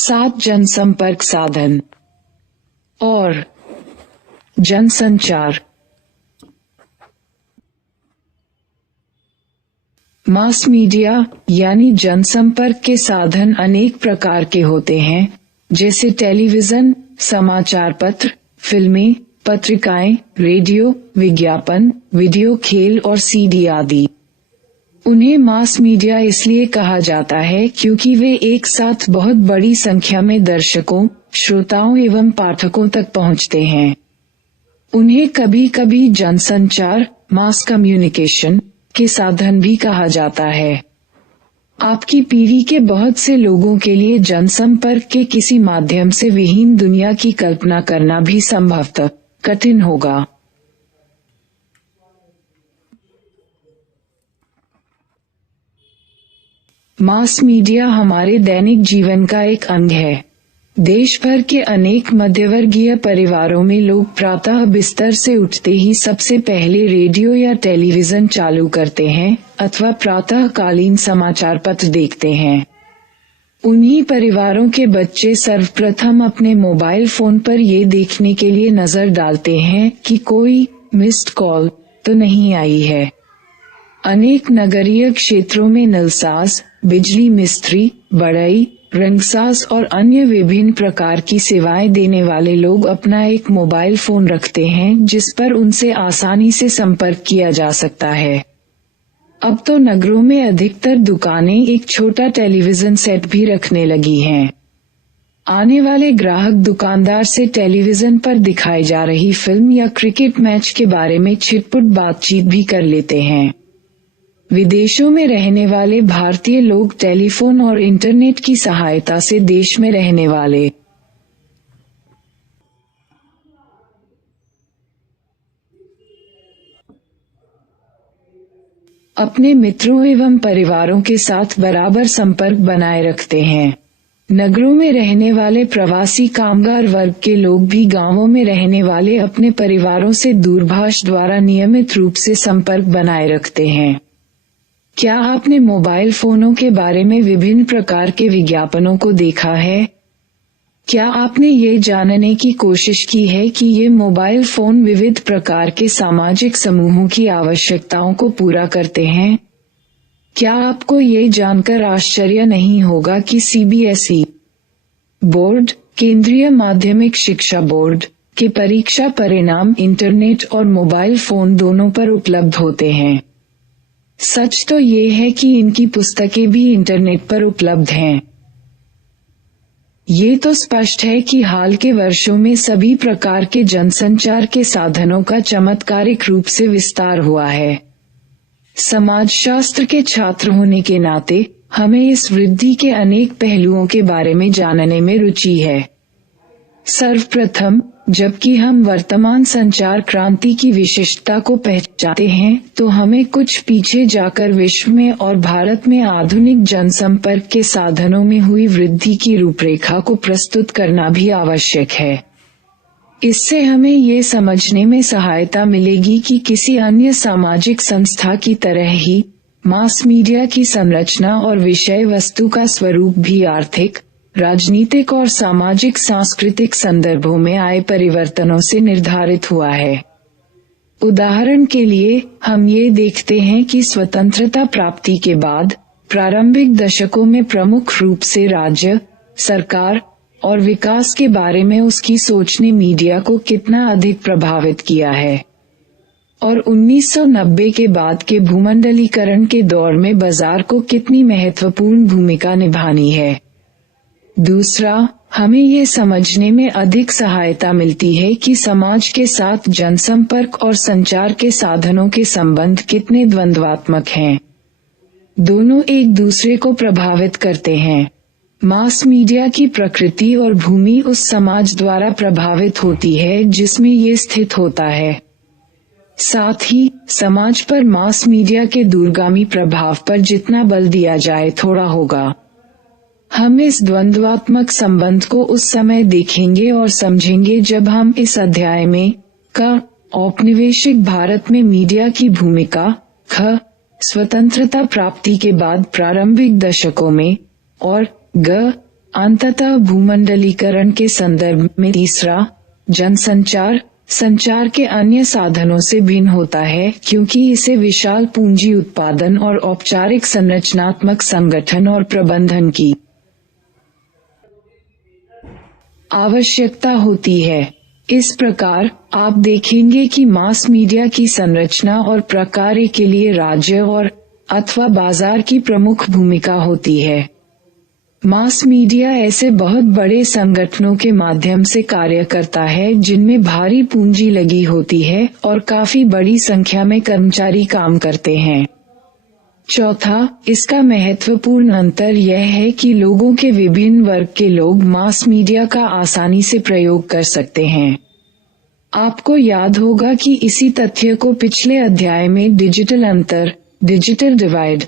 7 जनसंपर्क साधन और जनसंचार। मास मीडिया यानी जनसंपर्क के साधन अनेक प्रकार के होते हैं, जैसे टेलीविजन, समाचार पत्र, फिल्में, पत्रिकाएं, रेडियो, विज्ञापन, वीडियो, खेल और सीडी आदि। उन्हें मास मीडिया इसलिए कहा जाता है क्योंकि वे एक साथ बहुत बड़ी संख्या में दर्शकों, श्रोताओं एवं पाठकों तक पहुंचते हैं। उन्हें कभी-कभी जनसंचार, मास कम्युनिकेशन के साधन भी कहा जाता है। आपकी पीढ़ी के बहुत से लोगों के लिए जनसंपर्क के किसी माध्यम से विहीन दुनिया की कल्पना करना भी संभवतः कठिन होगा। मास मीडिया हमारे दैनिक जीवन का एक अंग है। देश भर के अनेक मध्यवर्गीय परिवारों में लोग प्रातः बिस्तर से उठते ही सबसे पहले रेडियो या टेलीविजन चालू करते हैं अथवा प्रातःकालीन समाचार पत्र देखते हैं। उन्हीं परिवारों के बच्चे सर्वप्रथम अपने मोबाइल फोन पर ये देखने के लिए नजर डालते हैं कि कोई मिस्ड कॉल तो नहीं आई है। अनेक नगरीय क्षेत्रों में नलसाज, बिजली मिस्त्री, बढ़ई, रंगसाज और अन्य विभिन्न प्रकार की सेवाएं देने वाले लोग अपना एक मोबाइल फोन रखते हैं जिस पर उनसे आसानी से संपर्क किया जा सकता है। अब तो नगरों में अधिकतर दुकानें एक छोटा टेलीविजन सेट भी रखने लगी हैं। आने वाले ग्राहक दुकानदार से टेलीविजन पर दिखाई जा रही फिल्म या क्रिकेट मैच के बारे में छिटपुट बातचीत भी कर लेते हैं। विदेशों में रहने वाले भारतीय लोग टेलीफोन और इंटरनेट की सहायता से देश में रहने वाले अपने मित्रों एवं परिवारों के साथ बराबर संपर्क बनाए रखते हैं। नगरों में रहने वाले प्रवासी कामगार वर्ग के लोग भी गांवों में रहने वाले अपने परिवारों से दूरभाष द्वारा नियमित रूप से संपर्क बनाए रखते हैं। क्या आपने मोबाइल फोनों के बारे में विभिन्न प्रकार के विज्ञापनों को देखा है? क्या आपने ये जानने की कोशिश की है कि ये मोबाइल फोन विविध प्रकार के सामाजिक समूहों की आवश्यकताओं को पूरा करते हैं? क्या आपको ये जानकर आश्चर्य नहीं होगा कि सीबीएसई बोर्ड, केंद्रीय माध्यमिक शिक्षा बोर्ड के परीक्षा परिणाम इंटरनेट और मोबाइल फोन दोनों पर उपलब्ध होते हैं। सच तो ये है कि इनकी पुस्तकें भी इंटरनेट पर उपलब्ध हैं। ये तो स्पष्ट है कि हाल के वर्षों में सभी प्रकार के जनसंचार के साधनों का चमत्कारिक रूप से विस्तार हुआ है। समाजशास्त्र के छात्र होने के नाते हमें इस वृद्धि के अनेक पहलुओं के बारे में जानने में रुचि है। सर्वप्रथम, जबकि हम वर्तमान संचार क्रांति की विशिष्टता को पहचानते हैं, तो हमें कुछ पीछे जाकर विश्व में और भारत में आधुनिक जनसंपर्क के साधनों में हुई वृद्धि की रूपरेखा को प्रस्तुत करना भी आवश्यक है। इससे हमें ये समझने में सहायता मिलेगी कि किसी अन्य सामाजिक संस्था की तरह ही मास मीडिया की संरचना और विषय वस्तु का स्वरूप भी आर्थिक, राजनीतिक और सामाजिक सांस्कृतिक संदर्भों में आए परिवर्तनों से निर्धारित हुआ है। उदाहरण के लिए हम ये देखते हैं कि स्वतंत्रता प्राप्ति के बाद प्रारंभिक दशकों में प्रमुख रूप से राज्य, सरकार और विकास के बारे में उसकी सोच ने मीडिया को कितना अधिक प्रभावित किया है, और 1990 के बाद के भूमंडलीकरण के दौर में बाजार को कितनी महत्वपूर्ण भूमिका निभानी है। दूसरा, हमें ये समझने में अधिक सहायता मिलती है कि समाज के साथ जनसंपर्क और संचार के साधनों के संबंध कितने द्वंद्वात्मक हैं। दोनों एक दूसरे को प्रभावित करते हैं। मास मीडिया की प्रकृति और भूमि उस समाज द्वारा प्रभावित होती है जिसमें ये स्थित होता है। साथ ही समाज पर मास मीडिया के दूरगामी प्रभाव पर जितना बल दिया जाए थोड़ा होगा। हम इस द्वंद्वात्मक संबंध को उस समय देखेंगे और समझेंगे जब हम इस अध्याय में औपनिवेशिक भारत में मीडिया की भूमिका, स्वतंत्रता प्राप्ति के बाद प्रारंभिक दशकों में, और अंततः भूमंडलीकरण के संदर्भ में तीसरा, जनसंचार संचार के अन्य साधनों से भिन्न होता है क्योंकि इसे विशाल पूंजी उत्पादन और औपचारिक संरचनात्मक संगठन और प्रबंधन की आवश्यकता होती है। इस प्रकार आप देखेंगे कि मास मीडिया की संरचना और प्रकार के लिए राज्य और अथवा बाजार की प्रमुख भूमिका होती है। मास मीडिया ऐसे बहुत बड़े संगठनों के माध्यम से कार्य करता है जिनमें भारी पूंजी लगी होती है और काफी बड़ी संख्या में कर्मचारी काम करते हैं। चौथा, इसका महत्वपूर्ण अंतर यह है कि लोगों के विभिन्न वर्ग के लोग मास मीडिया का आसानी से प्रयोग कर सकते हैं। आपको याद होगा कि इसी तथ्य को पिछले अध्याय में डिजिटल अंतर, डिजिटल डिवाइड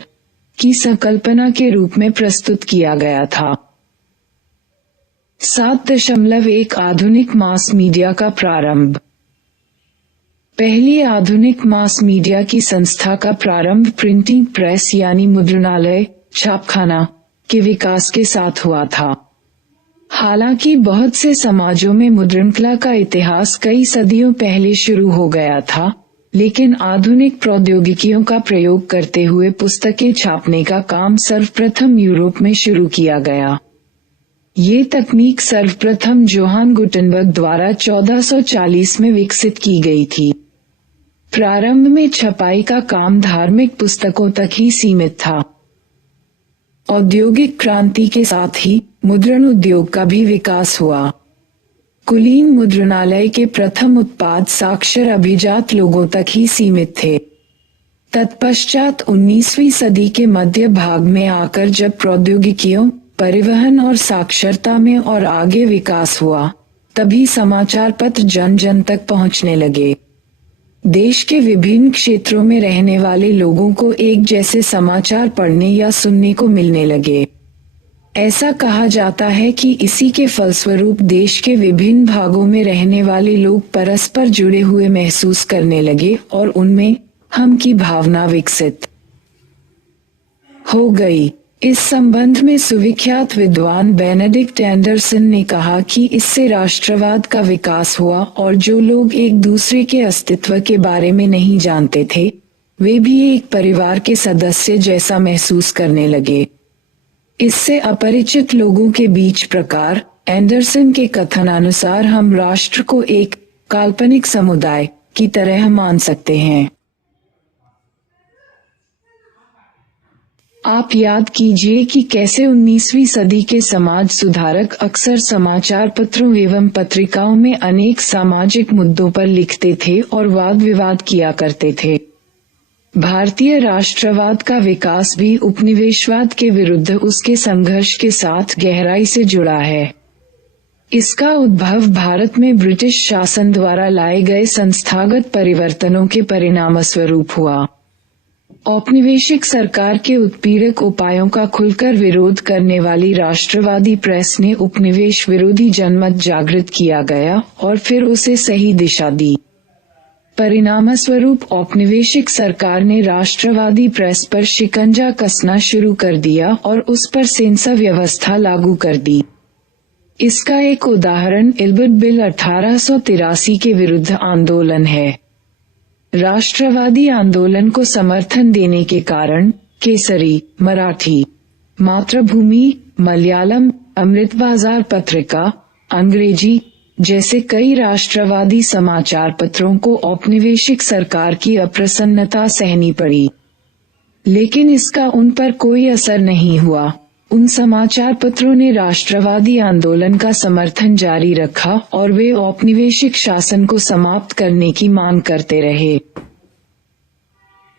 की संकल्पना के रूप में प्रस्तुत किया गया था। 7.1 आधुनिक मास मीडिया का प्रारंभ। पहली आधुनिक मास मीडिया की संस्था का प्रारंभ प्रिंटिंग प्रेस यानी मुद्रणालय, छापखाना के विकास के साथ हुआ था। हालांकि बहुत से समाजों में मुद्रणकला का इतिहास कई सदियों पहले शुरू हो गया था, लेकिन आधुनिक प्रौद्योगिकियों का प्रयोग करते हुए पुस्तकें छापने का काम सर्वप्रथम यूरोप में शुरू किया गया। ये तकनीक सर्वप्रथम जोहान गुटेनबर्ग द्वारा 1440 में विकसित की गई थी। प्रारंभ में छपाई का काम धार्मिक पुस्तकों तक ही सीमित था। औद्योगिक क्रांति के साथ ही मुद्रण उद्योग का भी विकास हुआ। कुलीन मुद्रणालय के प्रथम उत्पाद साक्षर अभिजात लोगों तक ही सीमित थे। तत्पश्चात 19वीं सदी के मध्य भाग में आकर जब प्रौद्योगिकियों, परिवहन और साक्षरता में और आगे विकास हुआ, तभी समाचार पत्र जन जन तक पहुंचने लगे। देश के विभिन्न क्षेत्रों में रहने वाले लोगों को एक जैसे समाचार पढ़ने या सुनने को मिलने लगे। ऐसा कहा जाता है कि इसी के फलस्वरूप देश के विभिन्न भागों में रहने वाले लोग परस्पर जुड़े हुए महसूस करने लगे और उनमें हम की भावना विकसित हो गई। इस संबंध में सुविख्यात विद्वान बेनेडिक्ट एंडरसन ने कहा कि इससे राष्ट्रवाद का विकास हुआ और जो लोग एक दूसरे के अस्तित्व के बारे में नहीं जानते थे, वे भी एक परिवार के सदस्य जैसा महसूस करने लगे। इससे अपरिचित लोगों के बीच प्रकार, एंडरसन के कथनानुसार हम राष्ट्र को एक काल्पनिक समुदाय की तरह मान सकते हैं। आप याद कीजिए कि कैसे 19वीं सदी के समाज सुधारक अक्सर समाचार पत्रों एवं पत्रिकाओं में अनेक सामाजिक मुद्दों पर लिखते थे और वाद विवाद किया करते थे। भारतीय राष्ट्रवाद का विकास भी उपनिवेशवाद के विरुद्ध उसके संघर्ष के साथ गहराई से जुड़ा है। इसका उद्भव भारत में ब्रिटिश शासन द्वारा लाए गए संस्थागत परिवर्तनों के परिणामस्वरूप हुआ। औपनिवेशिक सरकार के उत्पीड़क उपायों का खुलकर विरोध करने वाली राष्ट्रवादी प्रेस ने उपनिवेश विरोधी जनमत जागृत किया गया और फिर उसे सही दिशा दी। परिणामस्वरूप औपनिवेशिक सरकार ने राष्ट्रवादी प्रेस पर शिकंजा कसना शुरू कर दिया और उस पर सेंसर व्यवस्था लागू कर दी। इसका एक उदाहरण इल्बर्ट बिल 1883 के विरुद्ध आंदोलन है। राष्ट्रवादी आंदोलन को समर्थन देने के कारण केसरी, मराठी, मातृभूमि, मलयालम, अमृत बाजार पत्रिका, अंग्रेजी जैसे कई राष्ट्रवादी समाचार पत्रों को औपनिवेशिक सरकार की अप्रसन्नता सहनी पड़ी, लेकिन इसका उन पर कोई असर नहीं हुआ। उन समाचार पत्रों ने राष्ट्रवादी आंदोलन का समर्थन जारी रखा और वे औपनिवेशिक शासन को समाप्त करने की मांग करते रहे।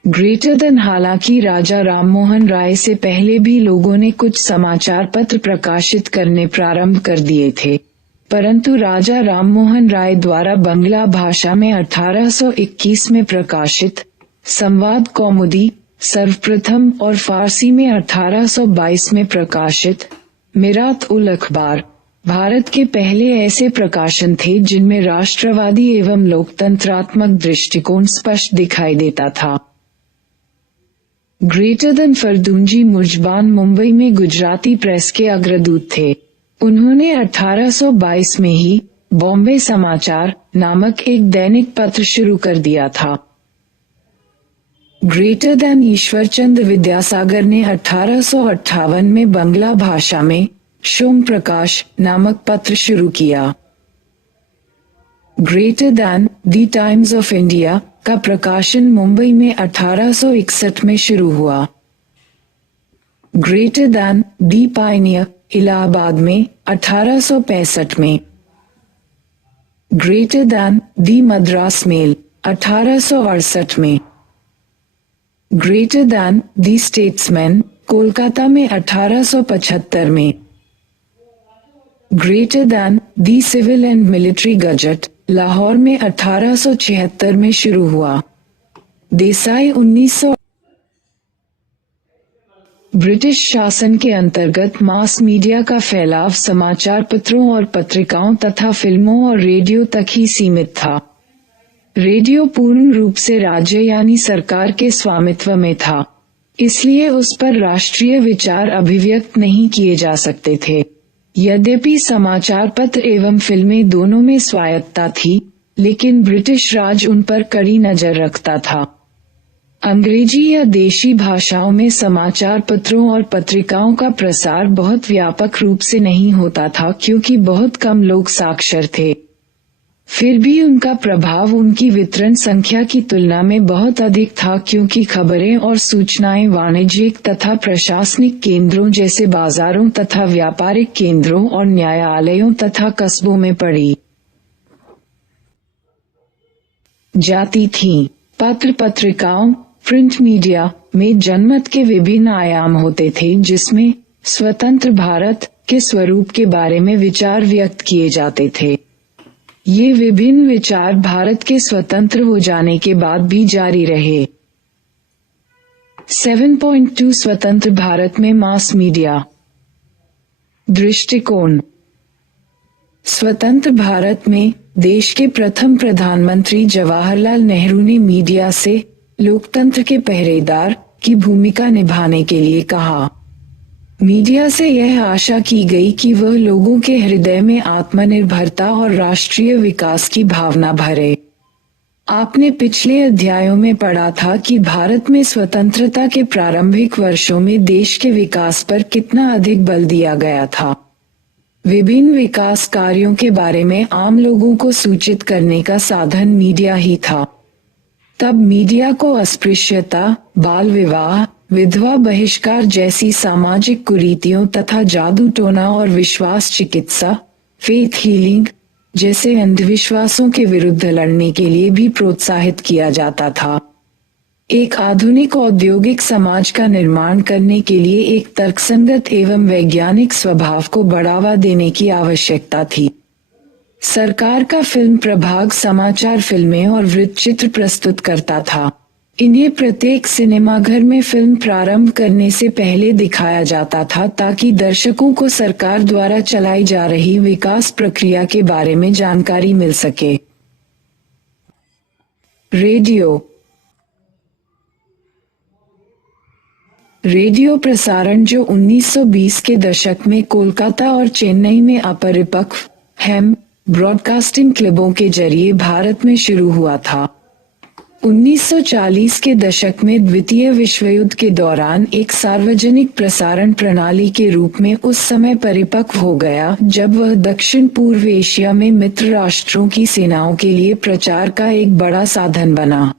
ग्रेटर देन हालांकि राजा राममोहन राय से पहले भी लोगों ने कुछ समाचार पत्र प्रकाशित करने प्रारंभ कर दिए थे, परंतु राजा राममोहन राय द्वारा बंगला भाषा में 1821 में प्रकाशित संवाद कौमुदी सर्वप्रथम और फारसी में 1822 में प्रकाशित मिरात उल अखबार भारत के पहले ऐसे प्रकाशन थे जिनमें राष्ट्रवादी एवं लोकतंत्रात्मक दृष्टिकोण स्पष्ट दिखाई देता था। ग्रेटर देन फरदूंजी मुर्जबान मुंबई में गुजराती प्रेस के अग्रदूत थे। उन्होंने 1822 में ही बॉम्बे समाचार नामक एक दैनिक पत्र शुरू कर दिया था। ग्रेटर दैन ईश्वरचंद्र विद्यासागर ने 1858 में बंगला भाषा में सोम प्रकाश नामक पत्र शुरू किया। Greater than the Times of India का प्रकाशन मुंबई में 1861 में शुरू हुआ। Greater than the Pioneer Allahabad में 1865 में। Greater than the Madras Mail 1868 में। Greater than the Statesman Kolkata में 1875 में। Greater than the Civil and Military Gazette Lahore में 1876 में शुरू हुआ। देसाई 1900 ब्रिटिश शासन के अंतर्गत मास मीडिया का फैलाव समाचार पत्रों और पत्रिकाओं तथा फिल्मों और रेडियो तक ही सीमित था। रेडियो पूर्ण रूप से राज्य यानी सरकार के स्वामित्व में था, इसलिए उस पर राष्ट्रीय विचार अभिव्यक्त नहीं किए जा सकते थे। यद्यपि समाचार पत्र एवं फिल्में दोनों में स्वायत्तता थी, लेकिन ब्रिटिश राज उन पर कड़ी नजर रखता था। अंग्रेजी या देशी भाषाओं में समाचार पत्रों और पत्रिकाओं का प्रसार बहुत व्यापक रूप से नहीं होता था, क्योंकि बहुत कम लोग साक्षर थे। फिर भी उनका प्रभाव उनकी वितरण संख्या की तुलना में बहुत अधिक था, क्योंकि खबरें और सूचनाएं वाणिज्यिक तथा प्रशासनिक केंद्रों जैसे बाजारों तथा व्यापारिक केंद्रों और न्यायालयों तथा कस्बों में पड़ी जाती थीं। पत्र पत्रिकाओं प्रिंट मीडिया में जनमत के विभिन्न आयाम होते थे, जिसमें स्वतंत्र भारत के स्वरूप के बारे में विचार व्यक्त किए जाते थे। ये विभिन्न विचार भारत के स्वतंत्र हो जाने के बाद भी जारी रहे। 7.2 स्वतंत्र भारत में मास मीडिया दृष्टिकोण। स्वतंत्र भारत में देश के प्रथम प्रधानमंत्री जवाहरलाल नेहरू ने मीडिया से लोकतंत्र के पहरेदार की भूमिका निभाने के लिए कहा। मीडिया से यह आशा की गई कि वह लोगों के हृदय में आत्मनिर्भरता और राष्ट्रीय विकास की भावना भरे। आपने पिछले अध्यायों में पढ़ा था कि भारत में स्वतंत्रता के प्रारंभिक वर्षों में देश के विकास पर कितना अधिक बल दिया गया था। विभिन्न विकास कार्यों के बारे में आम लोगों को सूचित करने का साधन मीडिया ही था। तब मीडिया को अस्पृश्यता, बाल विवाह, विधवा बहिष्कार जैसी सामाजिक कुरीतियों तथा जादू टोना और विश्वास चिकित्सा फेथ हीलिंग जैसे अंधविश्वासों के विरुद्ध लड़ने के लिए भी प्रोत्साहित किया जाता था। एक आधुनिक औद्योगिक समाज का निर्माण करने के लिए एक तर्कसंगत एवं वैज्ञानिक स्वभाव को बढ़ावा देने की आवश्यकता थी। सरकार का फिल्म प्रभाग समाचार फिल्में और वृत्तचित्र प्रस्तुत करता था। इन्हें प्रत्येक सिनेमाघर में फिल्म प्रारंभ करने से पहले दिखाया जाता था, ताकि दर्शकों को सरकार द्वारा चलाई जा रही विकास प्रक्रिया के बारे में जानकारी मिल सके। रेडियो प्रसारण, जो 1920 के दशक में कोलकाता और चेन्नई में अपरिपक्व हैम ब्रॉडकास्टिंग क्लबों के जरिए भारत में शुरू हुआ था। 1940 के दशक में द्वितीय विश्व युद्ध के दौरान एक सार्वजनिक प्रसारण प्रणाली के रूप में उस समय परिपक्व हो गया, जब वह दक्षिण पूर्व एशिया में मित्र राष्ट्रों की सेनाओं के लिए प्रचार का एक बड़ा साधन बना।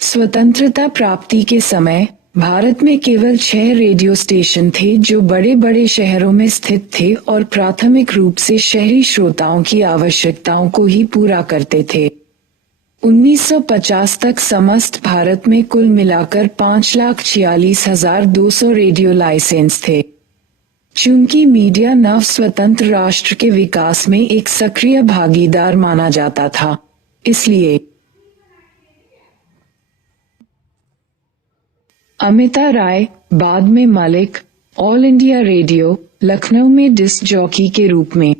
स्वतंत्रता प्राप्ति के समय भारत में केवल 6 रेडियो स्टेशन थे, जो बड़े बड़े शहरों में स्थित थे और प्राथमिक रूप से शहरी श्रोताओं की आवश्यकताओं को ही पूरा करते थे। 1950 तक समस्त भारत में कुल मिलाकर 5,46,200 रेडियो लाइसेंस थे। चूंकि मीडिया नव स्वतंत्र राष्ट्र के विकास में एक सक्रिय भागीदार माना जाता था, इसलिए अमिता राय, बाद में मालिक, ऑल इंडिया रेडियो, लखनऊ में डिस्क जॉकी के रूप में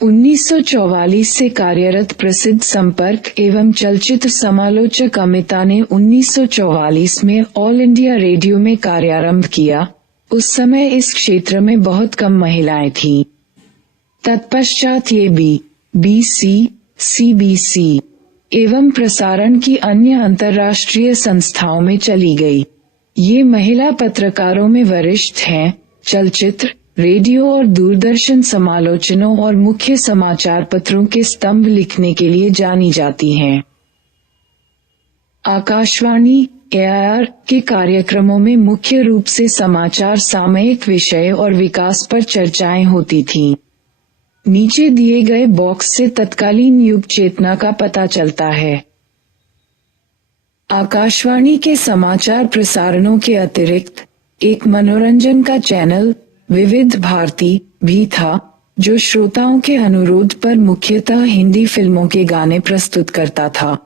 1944 से कार्यरत प्रसिद्ध संपर्क एवं चलचित्र समालोचक अमिता ने 1944 में ऑल इंडिया रेडियो में कार्यारंभ किया। उस समय इस क्षेत्र में बहुत कम महिलाएं थीं। तत्पश्चात ये BBC, CBC एवं प्रसारण की अन्य अंतर्राष्ट्रीय संस्थाओं में चली गई। ये महिला पत्रकारों में वरिष्ठ हैं, चलचित्र, रेडियो और दूरदर्शन समालोचनों और मुख्य समाचार पत्रों के स्तंभ लिखने के लिए जानी जाती हैं। आकाशवाणी AIR के कार्यक्रमों में मुख्य रूप से समाचार, सामयिक विषय और विकास पर चर्चाएं होती थीं। नीचे दिए गए बॉक्स से तत्कालीन युग चेतना का पता चलता है। आकाशवाणी के समाचार प्रसारणों के अतिरिक्त एक मनोरंजन का चैनल विविध भारती भी था, जो श्रोताओं के अनुरोध पर मुख्यतः हिंदी फिल्मों के गाने प्रस्तुत करता था।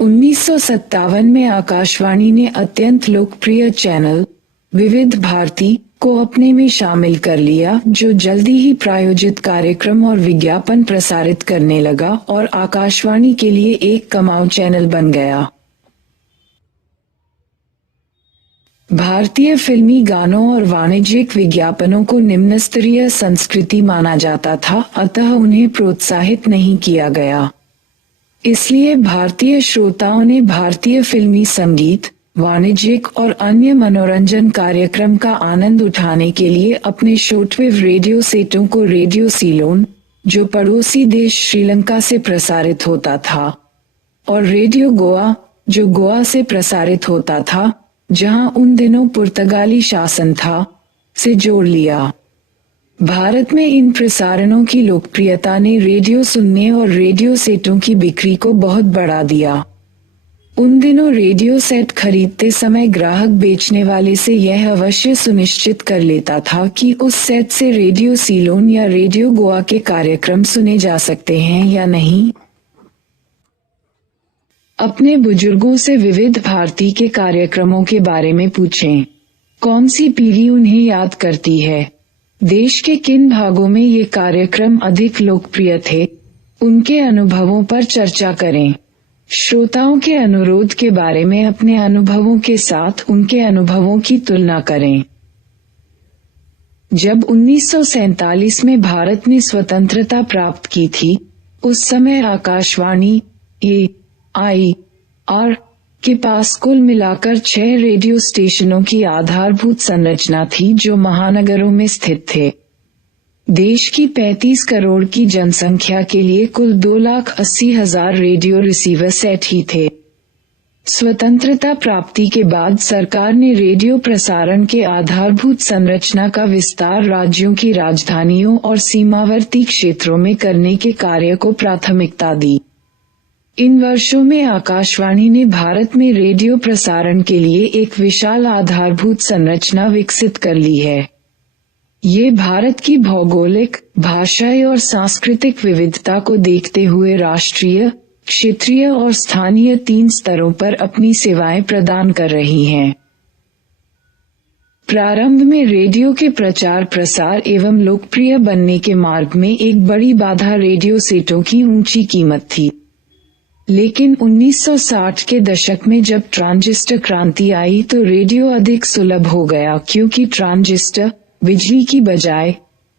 1957 में आकाशवाणी ने अत्यंत लोकप्रिय चैनल विविध भारती को अपने में शामिल कर लिया, जो जल्दी ही प्रायोजित कार्यक्रम और विज्ञापन प्रसारित करने लगा और आकाशवाणी के लिए एक कमाऊ चैनल बन गया। भारतीय फिल्मी गानों और वाणिज्यिक विज्ञापनों को निम्न स्तरीय संस्कृति माना जाता था, अतः उन्हें प्रोत्साहित नहीं किया गया। इसलिए भारतीय श्रोताओं ने भारतीय फिल्मी संगीत, वाणिज्यिक और अन्य मनोरंजन कार्यक्रम का आनंद उठाने के लिए अपने शॉर्टवेव रेडियो सेटों को रेडियो सीलोन, जो पड़ोसी देश श्रीलंका से प्रसारित होता था, और रेडियो गोवा, जो गोवा से प्रसारित होता था, जहां उन दिनों पुर्तगाली शासन था, से जोड़ लिया। भारत में इन प्रसारणों की लोकप्रियता ने रेडियो सुनने और रेडियो सेटों की बिक्री को बहुत बढ़ा दिया। उन दिनों रेडियो सेट खरीदते समय ग्राहक बेचने वाले से यह अवश्य सुनिश्चित कर लेता था कि उस सेट से रेडियो सीलोन या रेडियो गोवा के कार्यक्रम सुने जा सकते हैं या नहीं। अपने बुजुर्गों से विविध भारती के कार्यक्रमों के बारे में पूछें। कौन सी पीढ़ी उन्हें याद करती है? देश के किन भागों में ये कार्यक्रम अधिक लोकप्रिय थे? उनके अनुभवों पर चर्चा करें। श्रोताओं के अनुरोध के बारे में अपने अनुभवों के साथ उनके अनुभवों की तुलना करें। जब 1947 में भारत ने स्वतंत्रता प्राप्त की थी, उस समय आकाशवाणी AIR के पास कुल मिलाकर 6 रेडियो स्टेशनों की आधारभूत संरचना थी, जो महानगरों में स्थित थे। देश की 35 करोड़ की जनसंख्या के लिए कुल 2,80,000 रेडियो रिसीवर सेट ही थे। स्वतंत्रता प्राप्ति के बाद सरकार ने रेडियो प्रसारण के आधारभूत संरचना का विस्तार राज्यों की राजधानियों और सीमावर्ती क्षेत्रों में करने के कार्य को प्राथमिकता दी। इन वर्षों में आकाशवाणी ने भारत में रेडियो प्रसारण के लिए एक विशाल आधारभूत संरचना विकसित कर ली है। ये भारत की भौगोलिक, भाषाई और सांस्कृतिक विविधता को देखते हुए राष्ट्रीय, क्षेत्रीय और स्थानीय 3 स्तरों पर अपनी सेवाएं प्रदान कर रही हैं। प्रारंभ में रेडियो के प्रचार प्रसार एवं लोकप्रिय बनने के मार्ग में एक बड़ी बाधा रेडियो सेटों की ऊंची कीमत थी। लेकिन 1960 के दशक में जब ट्रांजिस्टर क्रांति आई तो रेडियो अधिक सुलभ हो गया, क्योंकि ट्रांजिस्टर बिजली की बजाय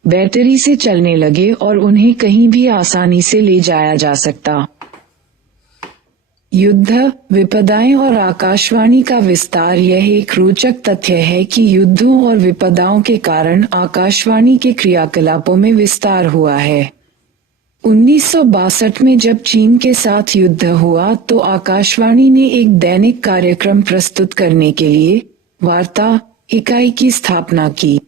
बैटरी से चलने लगे और उन्हें कहीं भी आसानी से ले जाया जा सकता। युद्ध, विपदाएं और आकाशवाणी का विस्तार। यह एक रोचक तथ्य है कि युद्धों और विपदाओं के कारण आकाशवाणी के क्रियाकलापों में विस्तार हुआ है। 1962 में जब चीन के साथ युद्ध हुआ तो आकाशवाणी ने एक दैनिक कार्यक्रम प्रस्तुत करने के लिए वार्ता इकाई की स्थापना की।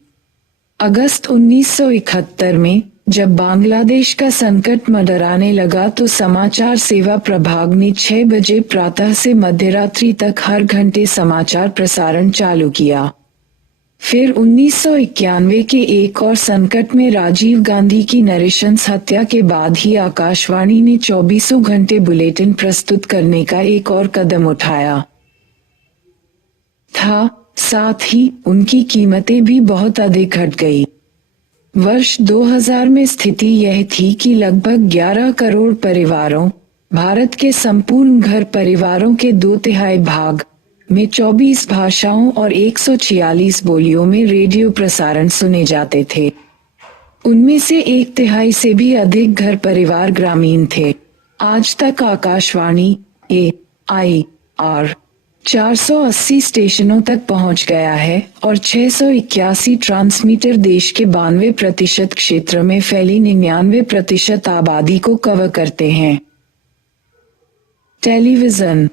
अगस्त 1971 में जब बांग्लादेश का संकट मंडराने लगा तो समाचार सेवा प्रभाग ने 6 बजे प्रातः से मध्यरात्रि तक हर घंटे समाचार प्रसारण चालू किया। फिर 1991 के एक और संकट में राजीव गांधी की नरशंस हत्या के बाद ही आकाशवाणी ने 24 घंटे बुलेटिन प्रस्तुत करने का एक और कदम उठाया था। साथ ही उनकी कीमतें भी बहुत अधिक घट गई। वर्ष 2000 में स्थिति यह थी कि लगभग 11 करोड़ परिवारों, भारत के संपूर्ण घर परिवारों के 2/3 भाग में 24 भाषाओं और 146 बोलियों में रेडियो प्रसारण सुने जाते थे। उनमें से 1/3 से भी अधिक घर परिवार ग्रामीण थे। आज तक आकाशवाणी AIR 480 स्टेशनों तक पहुंच गया है और 681 ट्रांसमीटर देश के 92% क्षेत्र में फैली 99% आबादी को कवर करते हैं। टेलीविजन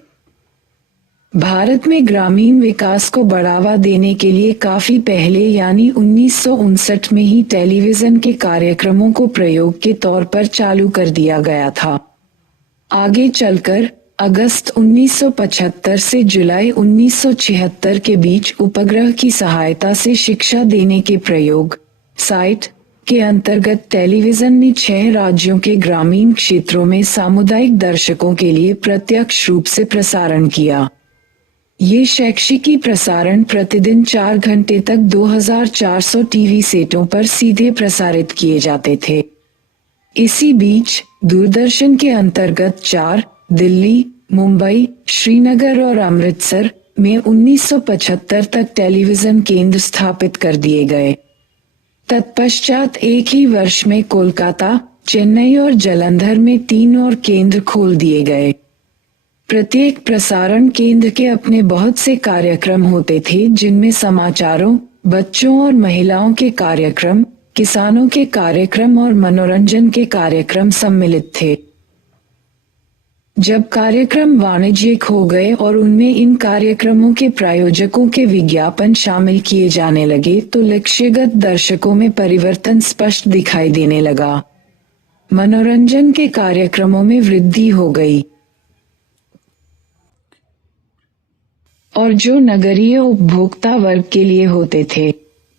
भारत में ग्रामीण विकास को बढ़ावा देने के लिए काफी पहले यानी 1959 में ही टेलीविजन के कार्यक्रमों को प्रयोग के तौर पर चालू कर दिया गया था। आगे चलकर अगस्त 1975 से जुलाई 1976 के बीच उपग्रह की सहायता से शिक्षा देने के प्रयोग साइट के अंतर्गत टेलीविजन ने 6 राज्यों के ग्रामीण क्षेत्रों में सामुदायिक दर्शकों के लिए प्रत्यक्ष रूप से प्रसारण किया। ये शैक्षिकी प्रसारण प्रतिदिन 4 घंटे तक 2400 टीवी सेटों पर सीधे प्रसारित किए जाते थे। इसी बीच दूरदर्शन के अंतर्गत 4 दिल्ली, मुंबई, श्रीनगर और अमृतसर में 1975 तक टेलीविजन केंद्र स्थापित कर दिए गए। तत्पश्चात एक ही वर्ष में कोलकाता, चेन्नई और जालंधर में 3 और केंद्र खोल दिए गए। प्रत्येक प्रसारण केंद्र के अपने बहुत से कार्यक्रम होते थे, जिनमें समाचारों, बच्चों और महिलाओं के कार्यक्रम, किसानों के कार्यक्रम और मनोरंजन के कार्यक्रम सम्मिलित थे। जब कार्यक्रम वाणिज्यिक हो गए और उनमें इन कार्यक्रमों के प्रायोजकों के विज्ञापन शामिल किए जाने लगे तो लक्ष्यगत दर्शकों में परिवर्तन स्पष्ट दिखाई देने लगा। मनोरंजन के कार्यक्रमों में वृद्धि हो गई और जो नगरीय उपभोक्ता वर्ग के लिए होते थे।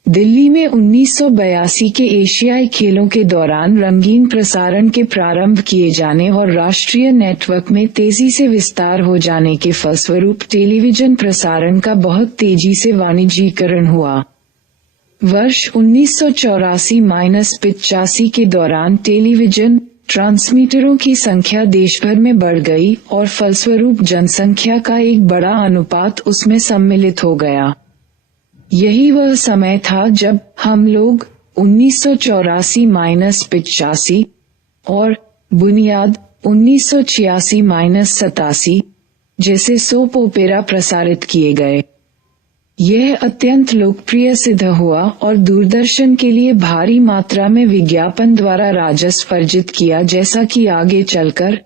दिल्ली में 1982 के एशियाई खेलों के दौरान रंगीन प्रसारण के प्रारंभ किए जाने और राष्ट्रीय नेटवर्क में तेजी से विस्तार हो जाने के फलस्वरूप टेलीविजन प्रसारण का बहुत तेजी से वाणिज्यीकरण हुआ। वर्ष 1984-85 के दौरान टेलीविजन ट्रांसमीटरों की संख्या देश भर में बढ़ गई और फलस्वरूप जनसंख्या का एक बड़ा अनुपात उसमें सम्मिलित हो गया। यही वह समय था जब हम लोग 1984-85 और बुनियाद 1986-87 जैसे सोप ओपेरा प्रसारित किए गए। यह अत्यंत लोकप्रिय सिद्ध हुआ और दूरदर्शन के लिए भारी मात्रा में विज्ञापन द्वारा राजस्व अर्जित किया, जैसा कि आगे चलकर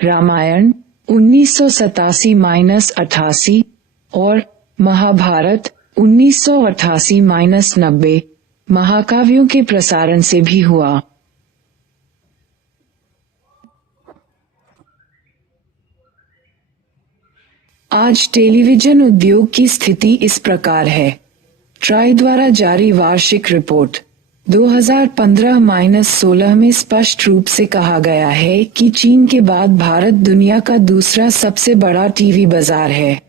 रामायण 1987-88 और महाभारत 1988-90 महाकाव्यों के प्रसारण से भी हुआ। आज टेलीविजन उद्योग की स्थिति इस प्रकार है। ट्राई द्वारा जारी वार्षिक रिपोर्ट 2015-16 में स्पष्ट रूप से कहा गया है कि चीन के बाद भारत दुनिया का दूसरा सबसे बड़ा टीवी बाजार है।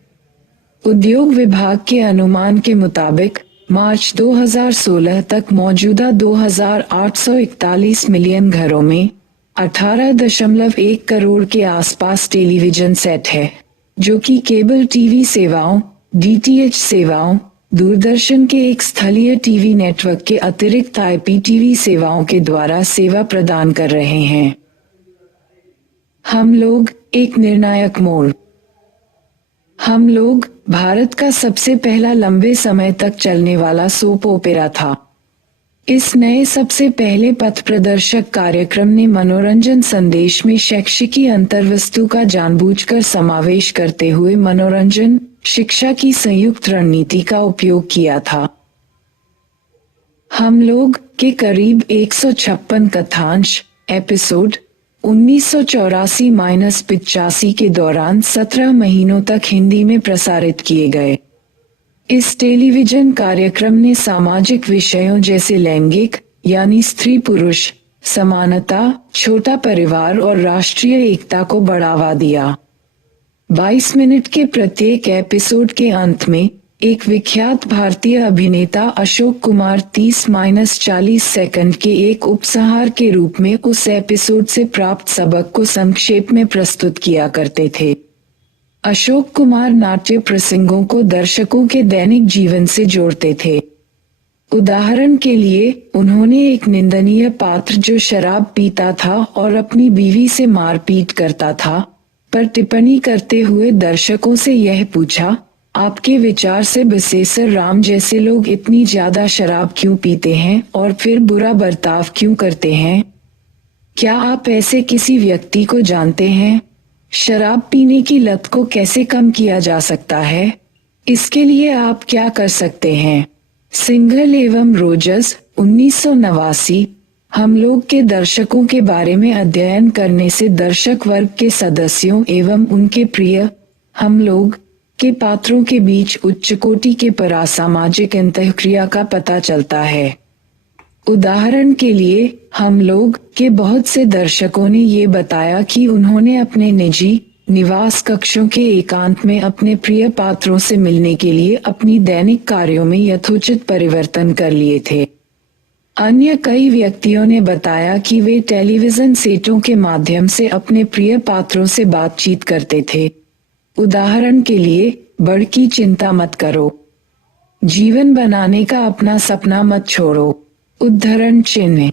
उद्योग विभाग के अनुमान के मुताबिक मार्च 2016 तक मौजूदा 2841 मिलियन घरों में 18.1 करोड़ के आसपास टेलीविजन सेट है, जो कि केबल टीवी सेवाओं, DTH सेवाओं, दूरदर्शन के एक स्थलीय टीवी नेटवर्क के अतिरिक्त IPTV सेवाओं के द्वारा सेवा प्रदान कर रहे हैं। हम लोग एक निर्णायक मोड़। हम लोग भारत का सबसे पहला लंबे समय तक चलने वाला सोप ओपेरा था। इस नए सबसे पहले पथ प्रदर्शक कार्यक्रम ने मनोरंजन संदेश में शैक्षिकी अंतर्वस्तु का जानबूझकर समावेश करते हुए मनोरंजन शिक्षा की संयुक्त रणनीति का उपयोग किया था। हम लोग के करीब 156 कथांश एपिसोड 1984-85 के दौरान 17 महीनों तक हिंदी में प्रसारित किए गए। इस टेलीविजन कार्यक्रम ने सामाजिक विषयों जैसे लैंगिक यानी स्त्री पुरुष समानता, छोटा परिवार और राष्ट्रीय एकता को बढ़ावा दिया। 22 मिनट के प्रत्येक एपिसोड के अंत में एक विख्यात भारतीय अभिनेता अशोक कुमार 30-40 सेकंड के एक उपसंहार के रूप में उस एपिसोड से प्राप्त सबक को संक्षेप में प्रस्तुत किया करते थे। अशोक कुमार नाट्य प्रसंगों को दर्शकों के दैनिक जीवन से जोड़ते थे। उदाहरण के लिए, उन्होंने एक निंदनीय पात्र जो शराब पीता था और अपनी बीवी से मारपीट करता था, पर टिप्पणी करते हुए दर्शकों से यह पूछा, आपके विचार से बसेसर राम जैसे लोग इतनी ज्यादा शराब क्यों पीते हैं और फिर बुरा बर्ताव क्यों करते हैं? क्या आप ऐसे किसी व्यक्ति को जानते हैं? शराब पीने की लत को कैसे कम किया जा सकता है? इसके लिए आप क्या कर सकते हैं? सिंघल एवं रोजर्स, 1989। हम लोग के दर्शकों के बारे में अध्ययन करने से दर्शक वर्ग के सदस्यों एवं उनके प्रिय हम लोग के पात्रों के बीच उच्च कोटि के परासामाजिक अंतःक्रिया का पता चलता है। उदाहरण के लिए, हम लोग के बहुत से दर्शकों ने ये बताया कि उन्होंने अपने निजी निवास कक्षों के एकांत में अपने प्रिय पात्रों से मिलने के लिए अपनी दैनिक कार्यों में यथोचित परिवर्तन कर लिए थे। अन्य कई व्यक्तियों ने बताया कि वे टेलीविजन सेटों के माध्यम से अपने प्रिय पात्रों से बातचीत करते थे। उदाहरण के लिए, बढ़ की चिंता मत करो, जीवन बनाने का अपना सपना मत छोड़ो। उद्धरण चिन्ह।